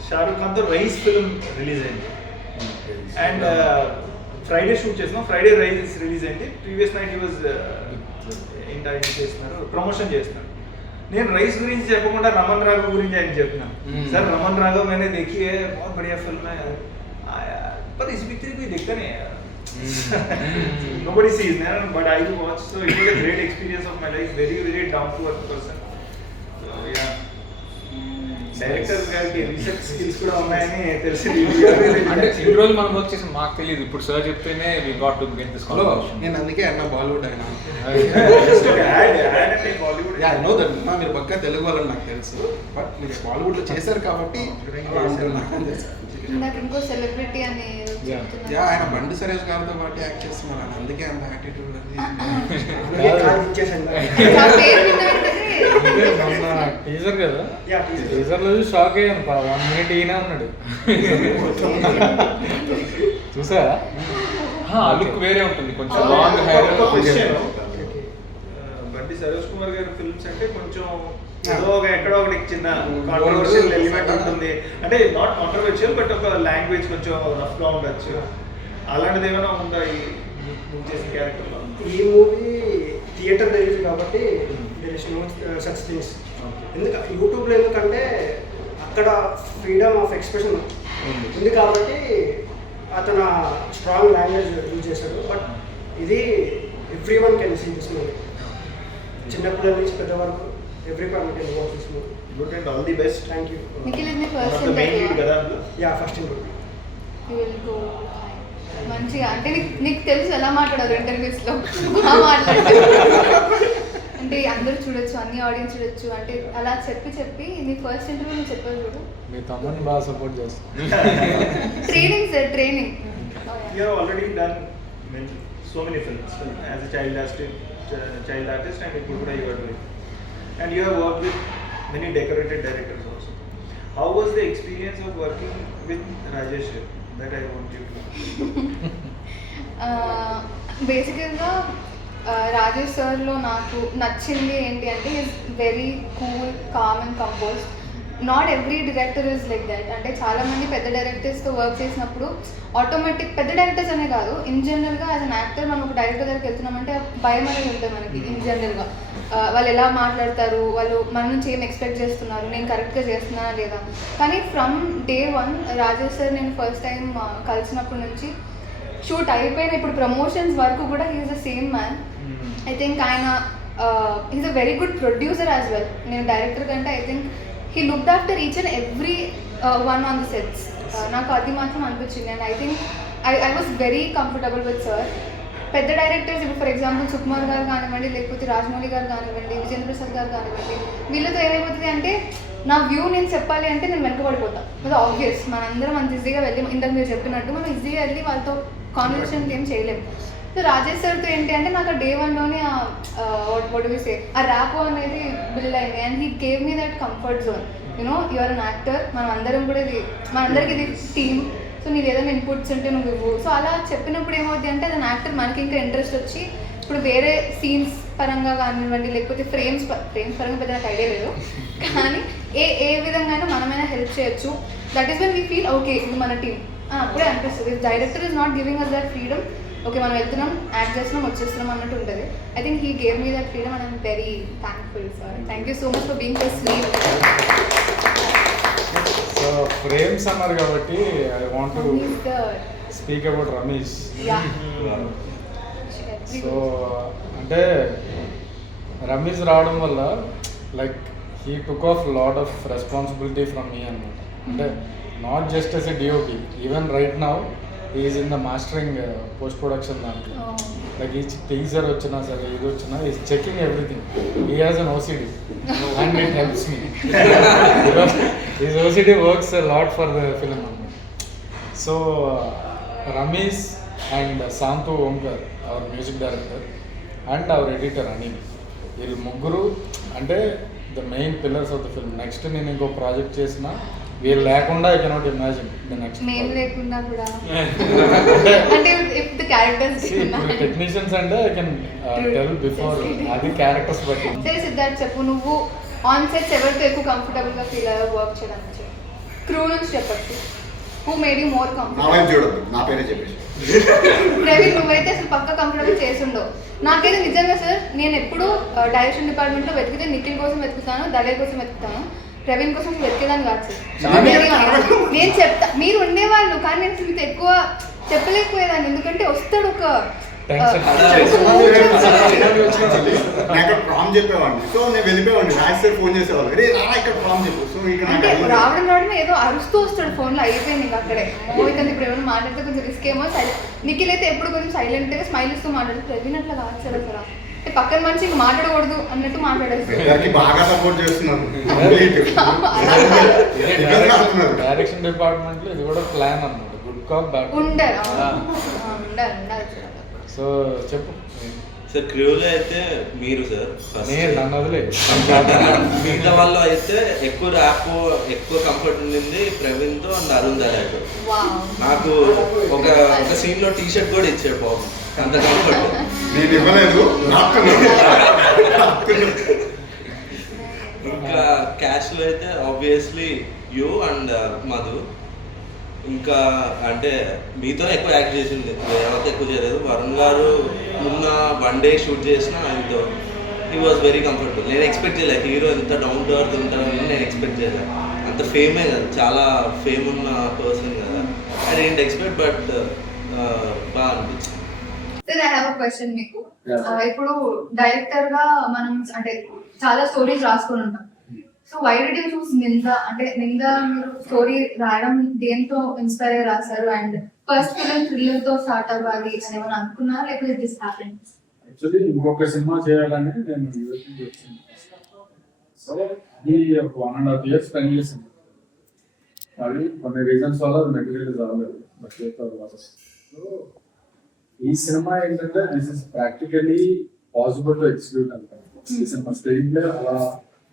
షారూక్ ఖాన్తో రైస్ ఫిల్మ్ రిలీజ్ అయింది. అండ్ ఫ్రైడే షూట్ చేస్తున్నాం, ఫ్రైడే రైస్ రిలీజ్ అయింది. ప్రీవియస్ నైట్ వాజ్ ఏంటి ఆయన చేస్తున్నారు, ప్రమోషన్ చేస్తున్నారు. నేను రైస్ గురించి చెప్పకుండా రమన్ రాఘవ్ గురించి ఆయన చెప్తున్నాను. సార్ రమన్ राघव मैंने देखी है, बहुत बढ़िया फिल्म है, पर इस पिक्चर कोई देखता नहीं है. Nobody sees, but I watched, so it was a great experience of my life. Very very down to earth person. So yeah, director గారికి రీసెర్చ్ స్కిల్స్ కూడా ఉన్నాయని తెలిసింది. అంటే ఇన్ని రోజులు మనం వర్క్ చేసి మాకు తెలియదు, ఇప్పుడు సార్ చెప్తేనే we got to get this conversation. నేను అందుకే అన్న బాలీవుడ్ అయినా బాలీవుడ్. యా నో దట్ మీరు పక్కా తెలుగు వాళ్ళని నాకు తెలుసు, బట్ మీరు బాలీవుడ్లో చేశారు కాబట్టి నాకు ఇంకో సెలబ్రిటీ అని యా ఆయన బండి సురేష్ గారితో పాటు యాక్ట్ చేస్తున్నారు, అందుకే అంత యాటిట్యూడ్ అది. టీజర్ కదా, టీజర్ లో షాక్ అయ్యాను. 1 minute ఈయన ఉన్నాడు చూసా. ఆ లుక్ వేరే ఉంటుంది, కొంచెం లాంగ్ హెయిర్. బండి సరోజ్ కుమార్ గారి ఫిల్మ్స్ అంటే కొంచెం ఏదో ఒక ఎక్కడో ఒకటి చిన్న కాంట్రవర్షియల్ ఎలిమెంట్ ఉంటుంది. అంటే నాట్ కాంట్రవర్షియల్, బట్ ఒక లాంగ్వేజ్ కొంచెం రఫ్గా ఉండొచ్చు. అలాంటిది ఏమైనా ఉందా ఈ నువ్వు చేసిన క్యారెక్టర్లో? ఈ మూవీ థియేటర్ రిలీజ్ కాబట్టి there is no such things. ఎందుకంటే యూట్యూబ్లో ఎందుకంటే అక్కడ ఫ్రీడమ్ ఆఫ్ ఎక్స్ప్రెషన్ ఉంది కాబట్టి అతను స్ట్రాంగ్ లాంగ్వేజ్ యూజ్ చేశాడు. బట్ ఇది everyone can see this movie, చిన్నపిల్లల నుంచి పెద్ద వరకు everyone can watch this movie. Good and all the best. Thank you. Nikhil is the first main lead కదా? Yeah first interview. You will go మంచిగా. అంటే నీకు తెలుసు ఎలా మాట్లాడారు ఇంటర్వ్యూస్లో, బాగా మాట్లాడారు. అంటే అందరూ చూడొచ్చు, అన్ని ఆడియన్స్ చూడొచ్చు, అంటే అలా చెప్పి నీ ఫస్ట్ ఇంటర్వ్యూ నువ్వు చెప్పావు చూడు. మీ తమ్ముడిని బాగా సపోర్ట్ చేస్తాను. Training sir, training. You have already done so many films as a child artist, and ఇప్పుడు కూడా you are doing. And you have worked with many decorated directors also. How was the experience of working with Rajesh? That I want you to know. బేసికల్గా రాజేష్ సార్లో నాకు నచ్చింది ఏంటి అంటే is very cool, calm and composed. Not every director is like that. అంటే చాలామంది పెద్ద డైరెక్టర్స్తో వర్క్ చేసినప్పుడు ఆటోమేటిక్, పెద్ద డైరెక్టర్స్ అనే కాదు, ఇన్ జనరల్గా యాజ్ అన్ యాక్టర్ మనం ఒక డైరెక్టర్ దగ్గరికి వెళ్తున్నామంటే భయం అనేది ఉంటుంది మనకి. ఇన్ జనరల్గా వాళ్ళు ఎలా మాట్లాడతారు, వాళ్ళు మన నుంచి ఏం ఎక్స్పెక్ట్ చేస్తున్నారు, నేను కరెక్ట్గా చేస్తున్నానా లేదా. కానీ ఫ్రమ్ డే 1 రాజేష్ సార్ నేను ఫస్ట్ టైం కలిసినప్పటి నుంచి షూట్ అయిపోయిన ఇప్పుడు ప్రమోషన్స్ వరకు కూడా he is the same man. I think ఆయన is a very good producer as well. నేను డైరెక్టర్ కంటే I think he looked after each and every one on the sets. నాకు అది మాత్రం అనిపించింది. And I think I was very comfortable with sir. పెద్ద directors ఇప్పుడు for example Sukumar గారు కానివ్వండి, లేకపోతే రాజమౌళి గారు కానివ్వండి, విజేంద్ర ప్రసాద్ గారు కానివ్వండి, వీళ్ళతో ఏమైపోతుంది అంటే నా వ్యూ నేను చెప్పాలి అంటే నేను వెనకబడిపోతాను. అది ఆబ్వియస్. మనందరం అంత ఈజీగా వెళ్ళి, ఇందాక మీరు చెప్పినట్టు మనం ఈజీగా వెళ్ళి వాళ్ళతో కాన్వర్సేషన్ ఏం చేయలేము. సో రాజేష్ సార్తో ఏంటి అంటే నాకు డే వన్లోనే వాట్ వి సే ఆ ర్యాప్ అనేది బిల్డ్ అయింది and he gave me that comfort zone. You know you are an actor, మనం అందరం కూడా ఇది మనందరికి ఇది టీమ్. సో నీకు ఏదైనా ఇన్పుట్స్ ఉంటే నువ్వు ఇవ్వు. సో అలా చెప్పినప్పుడు ఏమవుతుంది అంటే అది యాక్టర్ మనకి ఇంకా ఇంట్రెస్ట్ వచ్చి ఇప్పుడు వేరే సీన్స్ పరంగా కానివ్వండి లేకపోతే ఫ్రేమ్స్ పరంగా పెద్ద నాకు ఐడియా లేదు, కానీ ఏ విధంగా అయినా మనమైనా హెల్ప్ చేయొచ్చు. That is when we feel okay ఇది మన టీమ్ అప్పుడే అనిపిస్తుంది. Director is not giving us that freedom, okay మనం వెళ్తున్నాం యాక్ట్ చేస్తున్నాం వచ్చేస్తున్నాం అన్నట్టు ఉంటుంది. I think he gave me that freedom and I'm very thankful sir. Thank you so much for being so sweet. So frames అన్నారు కాబట్టి I want to speak about Ramesh. So అంటే రమేష్ రావడం వల్ల like he took of lot of responsibility from me అనమాట. అంటే not just as a DOP, even right now is in the mastering post production దాంట్లో. Like ఈ teaser వచ్చినా సరే ఇది వచ్చినా is checking everything. He has an OCD and it helps me. His OCD works lot for the film అనమాట. So Ramesh and Shantu Omkar our music director and our editor Anil, వీళ్ళు ముగ్గురు అంటే the main pillars of the film. Next నేను ఇంకో project చేసిన వీళ్ళు లేకుండా I cannot imagine the next. మేము లేకుండా కూడా అంటే ఇఫ్ ద క్యారెక్టర్స్ టెక్నీషియన్స్ అంటే ఐ కెన్ టెల్ బిఫోర్ అది క్యారెక్టర్స్ బట్టి. సరే సిద్ధార్థ్ చెప్పు, నువ్వు ఆన్ సెట్స్ ఎవరితో ఎక్కువ కంఫర్టబుల్గా ఫీల్ అయ్యావు వర్క్ చేయడానికి? క్రూ నుంచి చెప్పచ్చు. Who made you more comfortable? చూడదు నా పేరే చెప్పేసి. ప్రవీణ్ నువ్వైతే అసలు పక్క కంఫర్టబుల్ చేస్తుండవు. నాకైతే నిజంగా సార్ నేను ఎప్పుడు డైరెక్షన్ డిపార్ట్మెంట్లో వెతికితే నిఖిల్ కోసం వెతుకుతాను, దళే కోసం వెతుకుతాను, ప్రవీణ్ కోసం వెతికేదాన్ని కాదు సార్. నేను చెప్తా మీరు ఉండేవాళ్ళు, కానీ నేను మీతో ఎక్కువ చెప్పలేకపోయేదాన్ని ఎందుకంటే వస్తాడు ఒక ఇక్కడ ప్రామ్ చెప్పేవాడిని. సో నేను వెళ్ళిపోయేవాడిని. రాజ్ సార్ ఫోన్ చేసేవాళ్ళు, రే రా ఇక్కడ ప్రామ్ చెప్పు. సో అంటే రావడం ఏదో అరుస్తూ వస్తాడు ఫోన్లో, అయిపోయింది ఇంకా అక్కడే. మోహిత్ ఇప్పుడు ఏమైనా మాట్లాడితే కొంచెం రిస్క్ ఏమో. నిఖిల్ అయితే ఎప్పుడు కొంచెం సైలెంట్గా స్మైల్ ఇస్తూ మాట్లాడుతూ ప్రవీణ్ అట్లా కాదు సార్ అసలు అంటే పక్కన మనిషి ఇంక మాట్లాడకూడదు అన్నట్టు మాట్లాడేస్తారు. బాగా సపోర్ట్ చేస్తున్నారు డైరెక్షన్ డిపార్ట్మెంట్ లో ఇది కూడా ప్లాన్ అన్నమాట. గుడ్ కాప్ బ్యాడ్ ఉండాలి. సో చెప్పు సార్. క్రూలో అయితే మీరు సార్ నన్ను వదిలే. మిగతా వాళ్ళు అయితే ఎక్కువ ర్యాప్ ఎక్కువ కంఫర్ట్ ఉండింది ప్రవీణ్తో అండ్ అరుణ్ దళాతో. నాకు ఒక సీన్ లో టీ షర్ట్ కూడా ఇచ్చాడు పాపం, అంత కంఫర్ట్. నేను ఇవ్వలేదు. ఇంకా క్యాష్ లో అయితే ఆబ్వియస్లీ యూ అండ్ మధు. ఇంకా అంటే మీతో ఎక్కువ యాక్ట్ చేసింది, ఎవరితో ఎక్కువ చేయలేదు. వరుణ్ గారు ఉన్న వన్ డే షూట్ చేసిన ఆయనతో హీ వాజ్ వెరీ కంఫర్టబుల్. నేను ఎక్స్పెక్ట్ చేయలేదు హీరో ఎంత డౌన్ టు ఎర్త్ ఉంటారని నేను ఎక్స్పెక్ట్ చేయలేదు. అంత ఫేమే కదా, చాలా ఫేమ్ ఉన్న పర్సన్ కదా. ఐ డోంట్ ఎక్స్పెక్ట్ బట్ బాగా అనిపించింది. ఐ హావ్ అ క్వశ్చన్ మీకు. ఇప్పుడు డైరెక్టర్ గా మనం అంటే చాలా స్టోరీస్ రాసుకొని ఉంటాం. So why did you choose Nindha? అంటే నింద మీరు స్టోరీ రాయడం దేంతో ఇన్స్పైర్ అయ్యి రాశారు? అండ్ ఫస్ట్ ఫిలిం థ్రిల్లర్ తో స్టార్ట్ అవ్వాలి అని ఏమైనా అనుకున్నారా లేకపోతే దిస్ హ్యాపెన్? యాక్చువల్లీ ఇంకొక సినిమా చేయాలని నేను యూఎస్కి వచ్చాను. సో ఇది ఒక 1.5 years స్పెండ్ చేశాను. అది కొన్ని రీజన్స్ వల్ల మెటీరియల్ రాలేదు. సో ఈ సినిమా ఏంటంటే this is practically possible to execute అంటారు. ఈ సినిమా స్క్రీన్ ప్లే అలా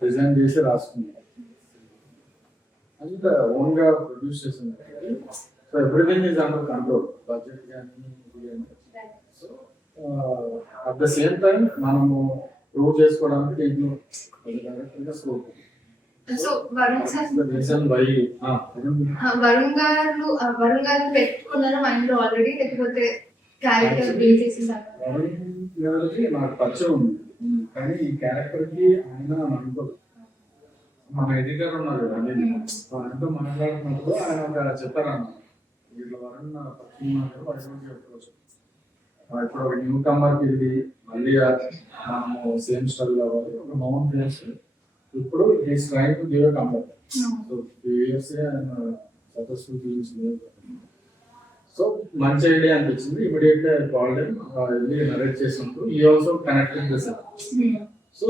డిజైన్ చేసి రాసుకున్నాం అండ్ ఓన్ గా ప్రొడ్యూస్ చేసింది. So everything is under control, budget కానీ. So at the same time మనము ప్రూవ్ చేసుకోవడానికి దీంట్లో స్కోప్. సో వరుణ్ గారు పెట్టుకున్నారా మైండ్ లో ఆల్రెడీ, లేకపోతే క్యారెక్టర్ బిల్డ్ చేసేసారు? వరుణ్ గారికి నాకు పరిచయం ఉంది, కానీ ఈ క్యారెక్టర్ కి ఆయన అనుకోదు. మన ఎడిటర్ ఉన్నారు కదా, ఆయనతో మాట్లాడుతున్నప్పుడు ఆయన ఒక చెప్పారన్న వీళ్ళు వరుణ్ పరిచయం ఉన్నారు, వాడి చెప్పవచ్చు. ఇప్పుడు ఒక న్యూ కమర్కి ఇది మళ్ళీ మనము సేమ్ స్టైల్ అవ్వాలి, ఒక మౌన్ ఫేస్. ఇప్పుడు is trying to give a comfort. So 2 years ఆయన సక్సెస్ఫుల్ ఫిల్మ్స్ లేదు. సో మంచి ఐడియా అనిపించింది. ఇమీడియట్ గా కాల్ వెళ్ళి నరేట్ చేసినప్పుడు ఈ ఆల్సో కనెక్టెడ్ దిస్. సో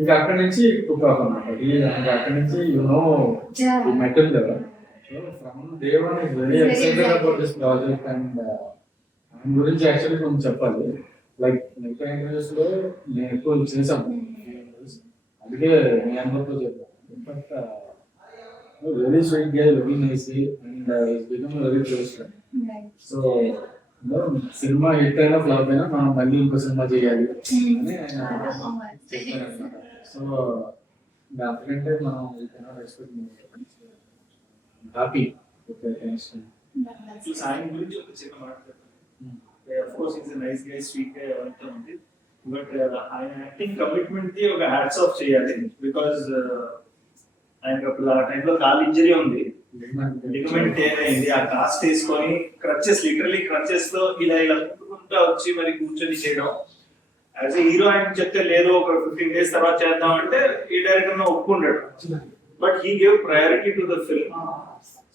ఇంకా అక్కడి నుంచి కుక్ ఆఫ్ అన్నమాట. ఇంకా అక్కడి నుంచి మెటల్ కదా. So from day one is very excited about this project and దాని గురించి యాక్చువల్లీ కొంచెం చెప్పాలి. లైక్ మిగతా ఇంటర్వ్యూస్లో నేను ఎక్కువ చేశాను, అందుకే మీ అందరితో చెప్పాను. ఇన్ఫాక్ట్ వెరీ స్వీట్ గా, very nice and become very close friend. So cinema hit అయినా ఫ్లాప్ అయినా మనం మళ్ళీ ఇంకో సినిమా చేయాలి అని ఆయన చెప్పారు. సో దానికంటే మనం హ్యాపీ ఆయన గురించి ఒక చిన్న మాట of course is nice guy, sweet guy అంతా ఉంది. బట్ ఆయన యాక్టింగ్ కమిట్మెంట్ కి ఒక హ్యాట్స్ ఆఫ్ చేయాలి. బికాజ్ ఆయనకి అప్పుడు ఆ టైంలో కాల్ ఇంజరీ ఉంది, లిగమెంట్ టేర్ అయింది. ఆ కాస్ట్ వేసుకొని క్రచెస్, లిటరలీ క్రచెస్ తో ఇలా ఇలా కుట్టుకుంటా వచ్చి మరి కూర్చొని చేయడం. యాజ్ ఏ హీరో ఆయన చెప్తే లేదు ఒక 15 days తర్వాత చేద్దాం అంటే ఈ డైరెక్టర్ ఒప్పుకుంటాడు. But he gave priority to the film.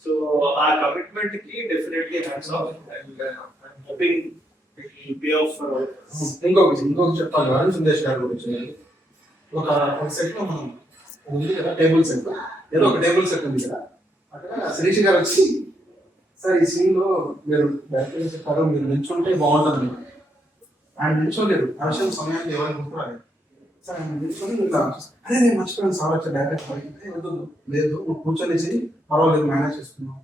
So ఆ కమిట్మెంట్ కి డెఫినెట్లీ హ్యాట్స్ ఆఫ్. ఇంకొక చెప్తాను కదా సుందేష్ గారి గురించి. ఒక సెట్ లో మనం ఉంది కదా, టేబుల్ సెట్, ఏదో ఒక టేబుల్ సెట్ ఉంది కదా, అక్కడ శిరీష్ గారు వచ్చి సార్ ఈ సీన్ లో మీరు డైరెక్టర్ చెప్పారు మీరు నిల్చుంటే బాగుంటుంది. ఆయన నిల్చోలేదు, ఆ విషయం సమయానికి ఎవరైనా గుర్తురాలేదు. సార్ ఆయన నిల్చొని ఇట్లా అదే నేను మర్చిపోయాను సార్ వచ్చే డైరెక్టర్ లేదు నువ్వు కూర్చొనేసి పర్వాలేదు మేనేజ్ చేస్తున్నావు,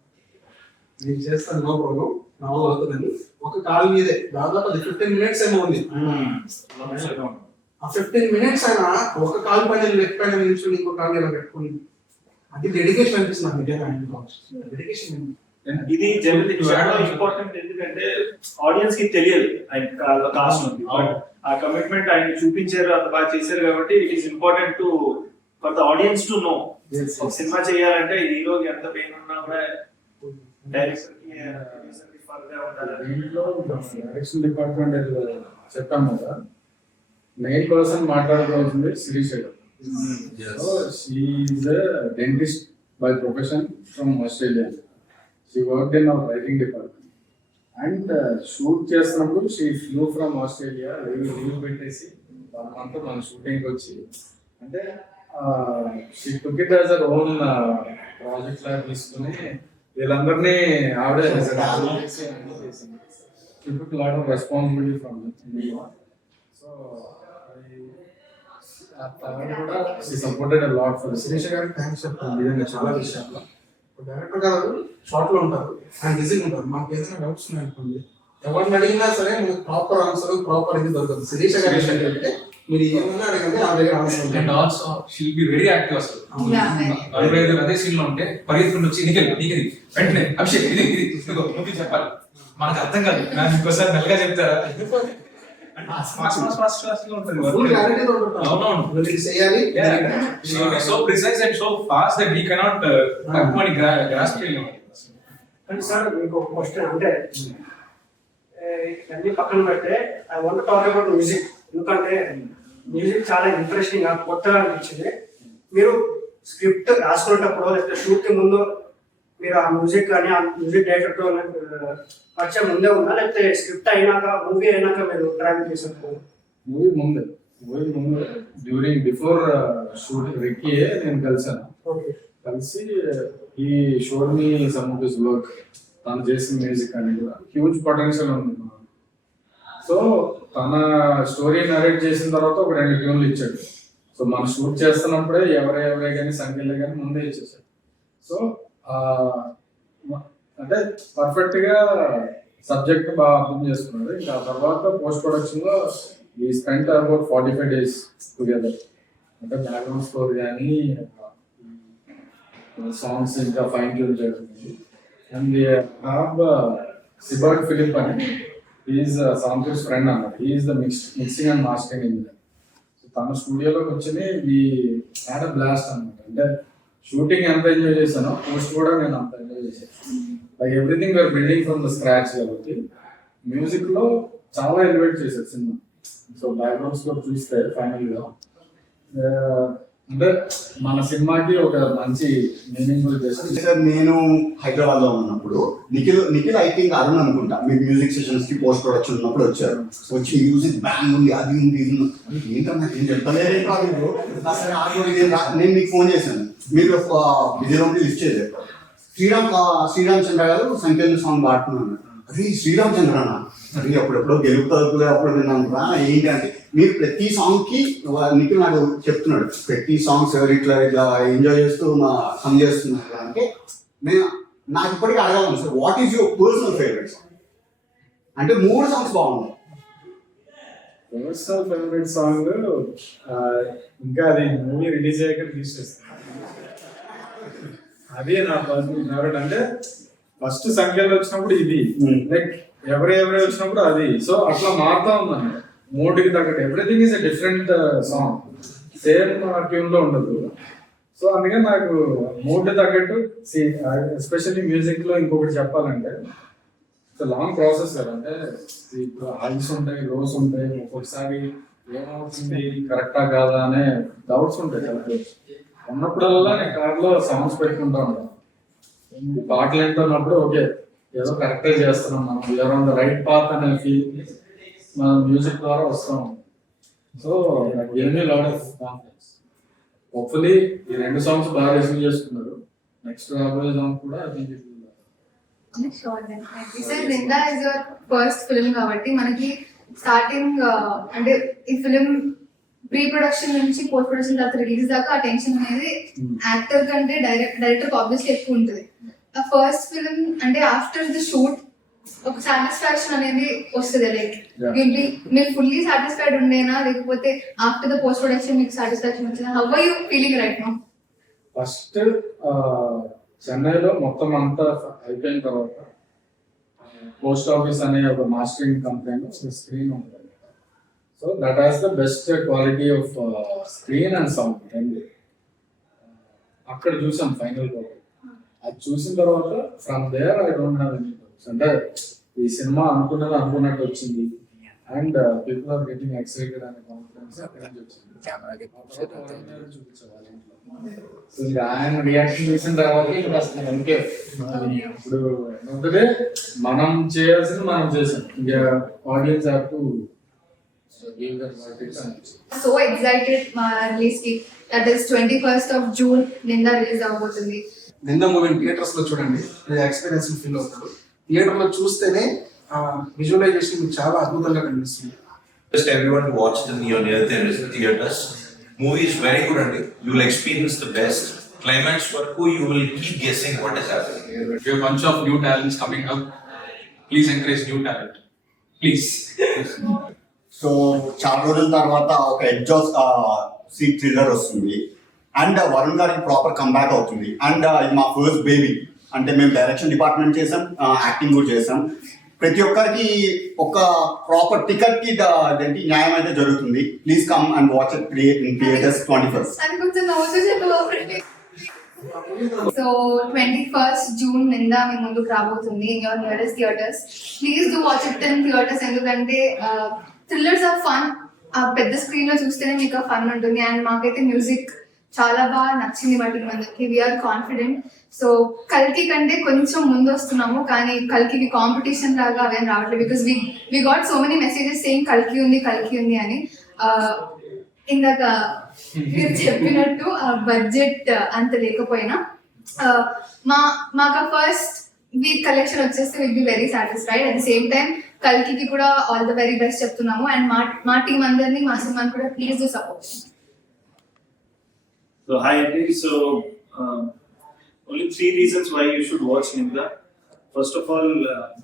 నేను చేస్తాను నో ప్రాబ్లం, నా వల్ల అవుతుందని ఒక కాల్ మీదే దాదాపు అది 15 minutes ఏమో ఉంది. ఆ 15 minutes ఆయన ఒక కాల్ పైన లెఫ్ట్ పైన నిల్చొని ఇంకో కాల్ ఇలా పెట్టుకుని, అది డెడికేషన్ అనిపిస్తుంది నాకు నిజంగా. డెడికేషన్ ఇది జనరల్ చాలా ఇంపార్టెంట్, ఎందుకంటే ఆడియన్స్ కి తెలియదు ఆయన కాస్ట్ ఉంది. ఆ కమిట్మెంట్ ఆయన చూపించారు, అంత బాగా చేశారు కాబట్టి it is important to for the audience to know. Cinema చేయాలంటే హీరోకి ఎంత పెయిన్ ఉన్నా కూడా డైరెక్టర్ కి ఫర్గా ఉండాలి. దీంట్లో డైరెక్షన్ డిపార్ట్మెంట్ చెప్పాము కదా, మెయిన్ పర్సన్ మాట్లాడుకోవాల్సింది శిరీష్ గారు. She is a dentist by profession from Australia. She worked in our writing department. And shoot చేస్తున్నప్పుడు she flew from Australia, leave పెట్టేసి 1 month మన షూటింగ్కి వచ్చి, అంటే she took it as her own project లాగా తీసుకుని వీళ్ళందరినీ ఆవిడే she took lot of responsibility from India. So కూడా she supported a lot for Shirish గారికి థ్యాంక్స్ చెప్తాను నిజంగా చాలా విషయాల్లో. డైరెక్టర్ గారు షార్ట్ లో ఉంటారు, ఆయన బిజీగా ఉంటారు. మాకు ఏదైనా డౌట్స్ ఉన్నాయనుకోండి, ఎవరిని అడిగినా సరే మీకు ప్రాపర్ ఆన్సర్ ప్రాపర్ ఇది దొరకదు. శిరీష గారు ఏంటంటే మీరు ఏమన్నా అడగండి ఆ దగ్గర ఆన్సర్ ఉంటుంది. And also she'll be very active. అసలు 45 అదే సీన్ లో ఉంటే పరిగెత్తుకుని వచ్చి నీకు వెంటనే అభిషేక్ ఇది ఇది నువ్వు చెప్పాలి, మనకు అర్థం కాదు, నాకు ఇంకోసారి మెల్లగా చెప్తారా. So precise and so fast that we cannot grasp it. And sir, ఇంకొక క్వశ్చన్ అంటే అన్ని పక్కన పెడితే I want talk about music. ఎందుకంటే మ్యూజిక్ చాలా ఇంట్రెస్టింగ్ గా కొత్తగా అనిపించింది. మీరు స్క్రిప్ట్ రాసుకునేటప్పుడు లేకపోతే షూట్ కి ముందు మీరు ఆ మ్యూజిక్ కానీ ఆ మ్యూజిక్ డైరెక్టర్ తో పరిచయం ముందే ఉందా, లేకపోతే స్క్రిప్ట్ అయినాక మూవీ అయినాక మీరు ట్రావెల్ చేసారు? మూవీ ముందు డ్యూరింగ్ బిఫోర్ షూటింగ్ రిక్కీ నేను కలిసాను. కలిసి ఈ showed me some of his work, తను చేసిన మ్యూజిక్ అని కూడా హ్యూజ్ పొటెన్షియల్ ఉంది. సో తన స్టోరీ నరేట్ చేసిన తర్వాత ఒక 2 ట్యూన్లు ఇచ్చాడు. సో మనం షూట్ చేస్తున్నప్పుడే ఎవరే కానీ సంఖ్యలే కానీ ముందే ఇచ్చేసాడు. సో అంటే పర్ఫెక్ట్ గా సబ్జెక్ట్ బాగా అర్థం చేసుకున్నాడు. ఇంకా తర్వాత పోస్ట్ ప్రొడక్షన్ లో ఈ స్పెంట్ అబౌట్ 45 days టుగెదర్. అంటే బ్యాక్గ్రౌండ్ స్కోర్ కానీ సాంగ్స్ ఇంకా ఫైన్ ట్యూన్ జరుగుతుంది. అండ్ సిబర్ట్ ఫిలిప్ అని ఈజ్ సాంతోష్ ఫ్రెండ్ అన్నమాట. Is the mixing and mastering engineer. So తన స్టూడియోలోకి వచ్చి వి హ్యాడ్ అ బ్లాస్ట్ అనమాట. అంటే షూటింగ్ ఎంత ఎంజాయ్ చేశానో పోస్ట్ కూడా నేను అంత ఎంజాయ్ చేశాను. Like everything we are building from the scratch కాబట్టి మ్యూజిక్ లో చాలా ఎలివేట్ చేశారు సినిమా. సో బ్యాక్గ్రౌండ్స్ లో చూస్తే ఫైనల్ గా అంటే మన సినిమాకి ఒక మంచి మీనింగ్ఫుల్ చేశారు. సార్ నేను హైదరాబాద్ లో ఉన్నప్పుడు నిఖిల్ ఐ థింక్ అరుణ్ అనుకుంటా మీ మ్యూజిక్ సెషన్స్ కి పోస్ట్ ప్రొడక్షన్ ఉన్నప్పుడు వచ్చారు. వచ్చి మ్యూజిక్ బ్యాంగ్ ఉంది, అది ఉంది, ఇది ఉంది, ఏంటన్నా ఏం చెప్తలేరు. నేను మీకు ఫోన్ చేశాను, మీరు బిజీలో లిస్ట్ చేయలేదు. శ్రీరామ్ చంద్ర గారు సంఖ్యలు సాంగ్ పాడుతున్నాను. అరే శ్రీరామచంద్ర అన్న అరే అప్పుడెప్పుడో గెలుపుతుంది అప్పుడు విన్నాను రా ఏంటి అంటే మీరు ప్రతి సాంగ్కి నిఖిల్ నాకు చెప్తున్నాడు ప్రతి సాంగ్స్ ఎవరు ఇట్లా ఎంజాయ్ చేస్తూ సమ్ చేస్తున్నారు అంటే నేను నాకు ఇప్పటికీ అడగాలను sir what is your personal favourite song అంటే 3 సాంగ్స్ బాగున్నాయి. పర్సనల్ ఫేవరెట్ సాంగ్ ఇంకా అది మూవీ రిలీజ్ అయ్యాక తీసేస్తాను. అదే నా పర్సనల్ ఫేవరెట్. అంటే ఫస్ట్ సంఖ్యలో వచ్చినప్పుడు ఇది లైక్ ఎవరే వచ్చినప్పుడు అది. సో అట్లా మారుతా ఉందండి మూడుకి తగ్గట్టు. Everything is a different song, same tune లో ఉండదు. సో అందుకని నాకు మూడు తగ్గట్టు ఎస్పెషల్లీ మ్యూజిక్ లో ఇంకొకటి చెప్పాలంటే లాంగ్ ప్రాసెస్ కదా. అంటే ఇప్పుడు హైస్ ఉంటాయి, లోస్ ఉంటాయి, ఒక్కొక్కసారి ఏమవుతుంది కరెక్టా కాదా అనే డౌట్స్ ఉంటాయి చాలా. ఉన్నప్పుడల్లా నేను కార్లో సాంగ్స్ పెట్టుకుంటా ఉంటాను. పాటలు వింటున్నప్పుడు ఓకే ఏదో కరెక్టే చేస్తున్నాం మనం, you are on the right path అనే ఫీల్ మన మ్యూజిక్ ద్వారా వస్తాం. సో ఎన్ని లాట్ ఆఫ్ కాన్ఫిడెన్స్. హోప్ఫుల్లీ ఈ 2 సాంగ్స్ బాగా రిసీవ్ చేసుకున్నారు. నెక్స్ట్ రాబోయే సాంగ్ కూడా sir Ninda is your first film కాబట్టి మనకి స్టార్టింగ్ అంటే ఈ ఫిలిం ప్రీ ప్రొడక్షన్ నుంచి పోస్ట్ ప్రొడక్షన్ తర్వాత రిలీజ్ దాకా ఆ టెన్షన్ అనేది యాక్టర్ కంటే డైరెక్టర్ ఆబ్వియస్లీ ఎక్కువ ఉంటుంది. ఆ ఫస్ట్ ఫిలిం అంటే ఆఫ్టర్ ది షూట్ ఒక సాటిస్ఫాక్షన్ అనేది వస్తుంది. లైక్ మీరు ఫుల్లీ సాటిస్ఫైడ్ ఉండేనా లేకపోతే ఆఫ్టర్ ద పోస్ట్ ప్రొడక్షన్ మీకు సాటిస్ఫాక్షన్ వచ్చిందా? How are you feeling right now? First చెన్నైలో మొత్తం అంతా అయిపోయిన తర్వాత పోస్ట్ ఆఫీస్ అనే ఒక మాస్టరింగ్ కంపెనీలో స్క్రీన్ ఉంటుంది. So that has the best quality of screen and sound రెండు. అక్కడ చూసాం ఫైనల్ గా. అది చూసిన తర్వాత from there I don't have any doubts. అంటే ఈ సినిమా అనుకున్నట్టు వచ్చింది and people are getting excited అనే కాన్ఫిడెన్స్ అక్కడ నుంచి వచ్చింది. చూపించేవాళ్ళు ఇంట్లో. సో ఇంకా ఆయన రియాక్షన్ చూసిన తర్వాత ఇప్పుడు ఏమంటే మనం చేయాల్సింది మనం చేసాం. ఇంకా audience have to give their verdict. So excited మా రిలీజ్ కి. That is 21st of June Ninda release అవబోతుంది. నిందా మూవీని థియేటర్స్ లో చూడండి, ఎక్స్పీరియన్స్ ఫీల్ అవుతారు. థియేటర్ లో చూస్తేనే విజువలైజేషన్ మీకు చాలా అద్భుతంగా కనిపిస్తుంది. Just everyone to watch the near theaters. Movie is very good and you will experience the best. Climax వరకు you will keep guessing what is happening. We have a bunch of new talents coming up. Please encourage new talent. Please. So చాలా రోజుల తర్వాత ఒక edge of seat thriller వస్తుంది and Varun గారికి proper comeback అవుతుంది. And ఇది మా ఫస్ట్ బేబీ. అంటే మేము డైరెక్షన్ డిపార్ట్మెంట్ చేసాం, యాక్టింగ్ కూడా చేసాం. ప్రతి ఒక్కరికి ఒక ప్రాపర్ టికెట్ కి న్యాయం అయితే జరుగుతుంది. Please come and watch it in theatres 21st. So 21st June నిందా మీ ముందుకు రాబోతుంది in your nearest theatres. Please do watch it in theatres. ఎందుకంటే థ్రిల్లర్స్ ఆర్ ఫన్. ఆ పెద్ద స్క్రీన్ లో చూస్తేనే మీకు ఆ ఫన్ ఉంటుంది. అండ్ మాకైతే మ్యూజిక్ చాలా బాగా నచ్చింది వాటికి మనకి. We are confident. సో కల్కి కంటే కొంచెం ముందు వస్తున్నాము, కానీ కల్కి కాంపిటీషన్ లాగా అవేం రావట్లేదు. Because we got so many messages saying కల్కి ఉంది అని. ఇందాక మీరు చెప్పినట్టు బడ్జెట్ అంత లేకపోయినా మాకు ఫస్ట్ వీక్ కలెక్షన్ వచ్చేస్తే will be very satisfied. At the same time కల్కి కూడా ఆల్ ద వెరీ బెస్ట్ చెప్తున్నాము. అండ్ మా టీం అందరినీ మా సినిమాని కూడా please do support. So hi Andy. So only 3 reasons why you should watch Ninda. First of all,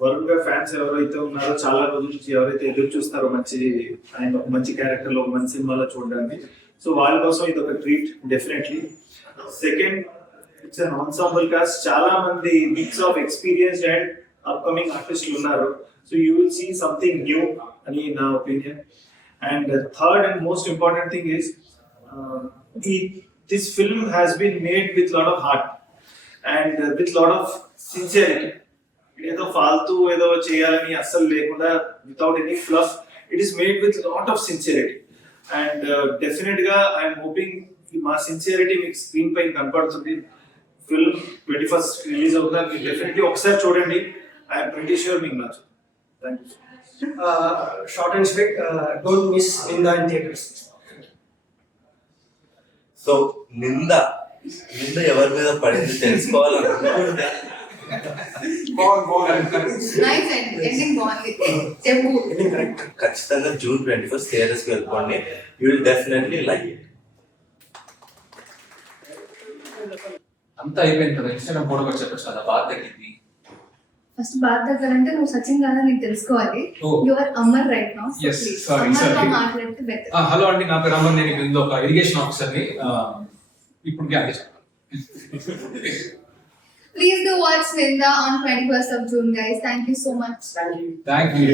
Varun గారి fans ఎవరైతే ఉన్నారో చాలా రోజుల నుంచి ఎవరైతే ఎదురు చూస్తారో మంచి క్యారెక్టర్లో ఒక మంచి సినిమాలో చూడడానికి, సో వాళ్ళ కోసం ఇది ఒక treat definitely. Second, it's an ensemble cast. చాలా మంది mix of experienced and upcoming ఆర్టిస్టులు ఉన్నారు. So you will see something new అని నా opinion. And third and most important thing is this film has been made with lot of heart and with lot of sincerity. ఏదో ఫాల్తూ ఏదో చేయాలని అస్సలు లేకుండా, without any fluff, it is made with lot of sincerity. And definite గా I'm hoping మా sincerity మీకు screen పైన కనపడుతుంది. ఫిల్మ్ 21st రిలీజ్ అవుతుంది. మీరు డెఫినెట్లీ ఒకసారి చూడండి. ఐఎమ్ ప్రిటీ ష్యూర్ మీకు నచ్చుతుంది. Thank you. Short and sweet, don't miss Ninda in theatres. So నింద ఎవరి మీద పడింది తెలుసుకోవాలనుకుంటే నైస్ ఎండింగ్ బాగుంది. చెప్పు. ఖచ్చితంగా June 21 థియేటర్స్కి వెళ్ళిపోండి. You will definitely like it. అంతా అయిపోయింది కదా, ఇన్స్టాగ్రామ్ ఫోటో కూడా చెప్పచ్చు కదా, బాగా తగ్గింది. ఫస్ట్ బాధ తగ్గాలంటే నువ్వు సచిన్ కాదా నీకు తెలుసుకోవాలి. Oh. Your Amar right now. Yes, sorry. మాట్లాడితే బెటర్. హలో అండి, నా పేరు అమర్, నేను ఇందులో ఒక ఇరిగేషన్ ఆఫీసర్ని. ఇప్పుడు Please do watch Ninda on 21st of June, guys. Thank you so much. Thank you.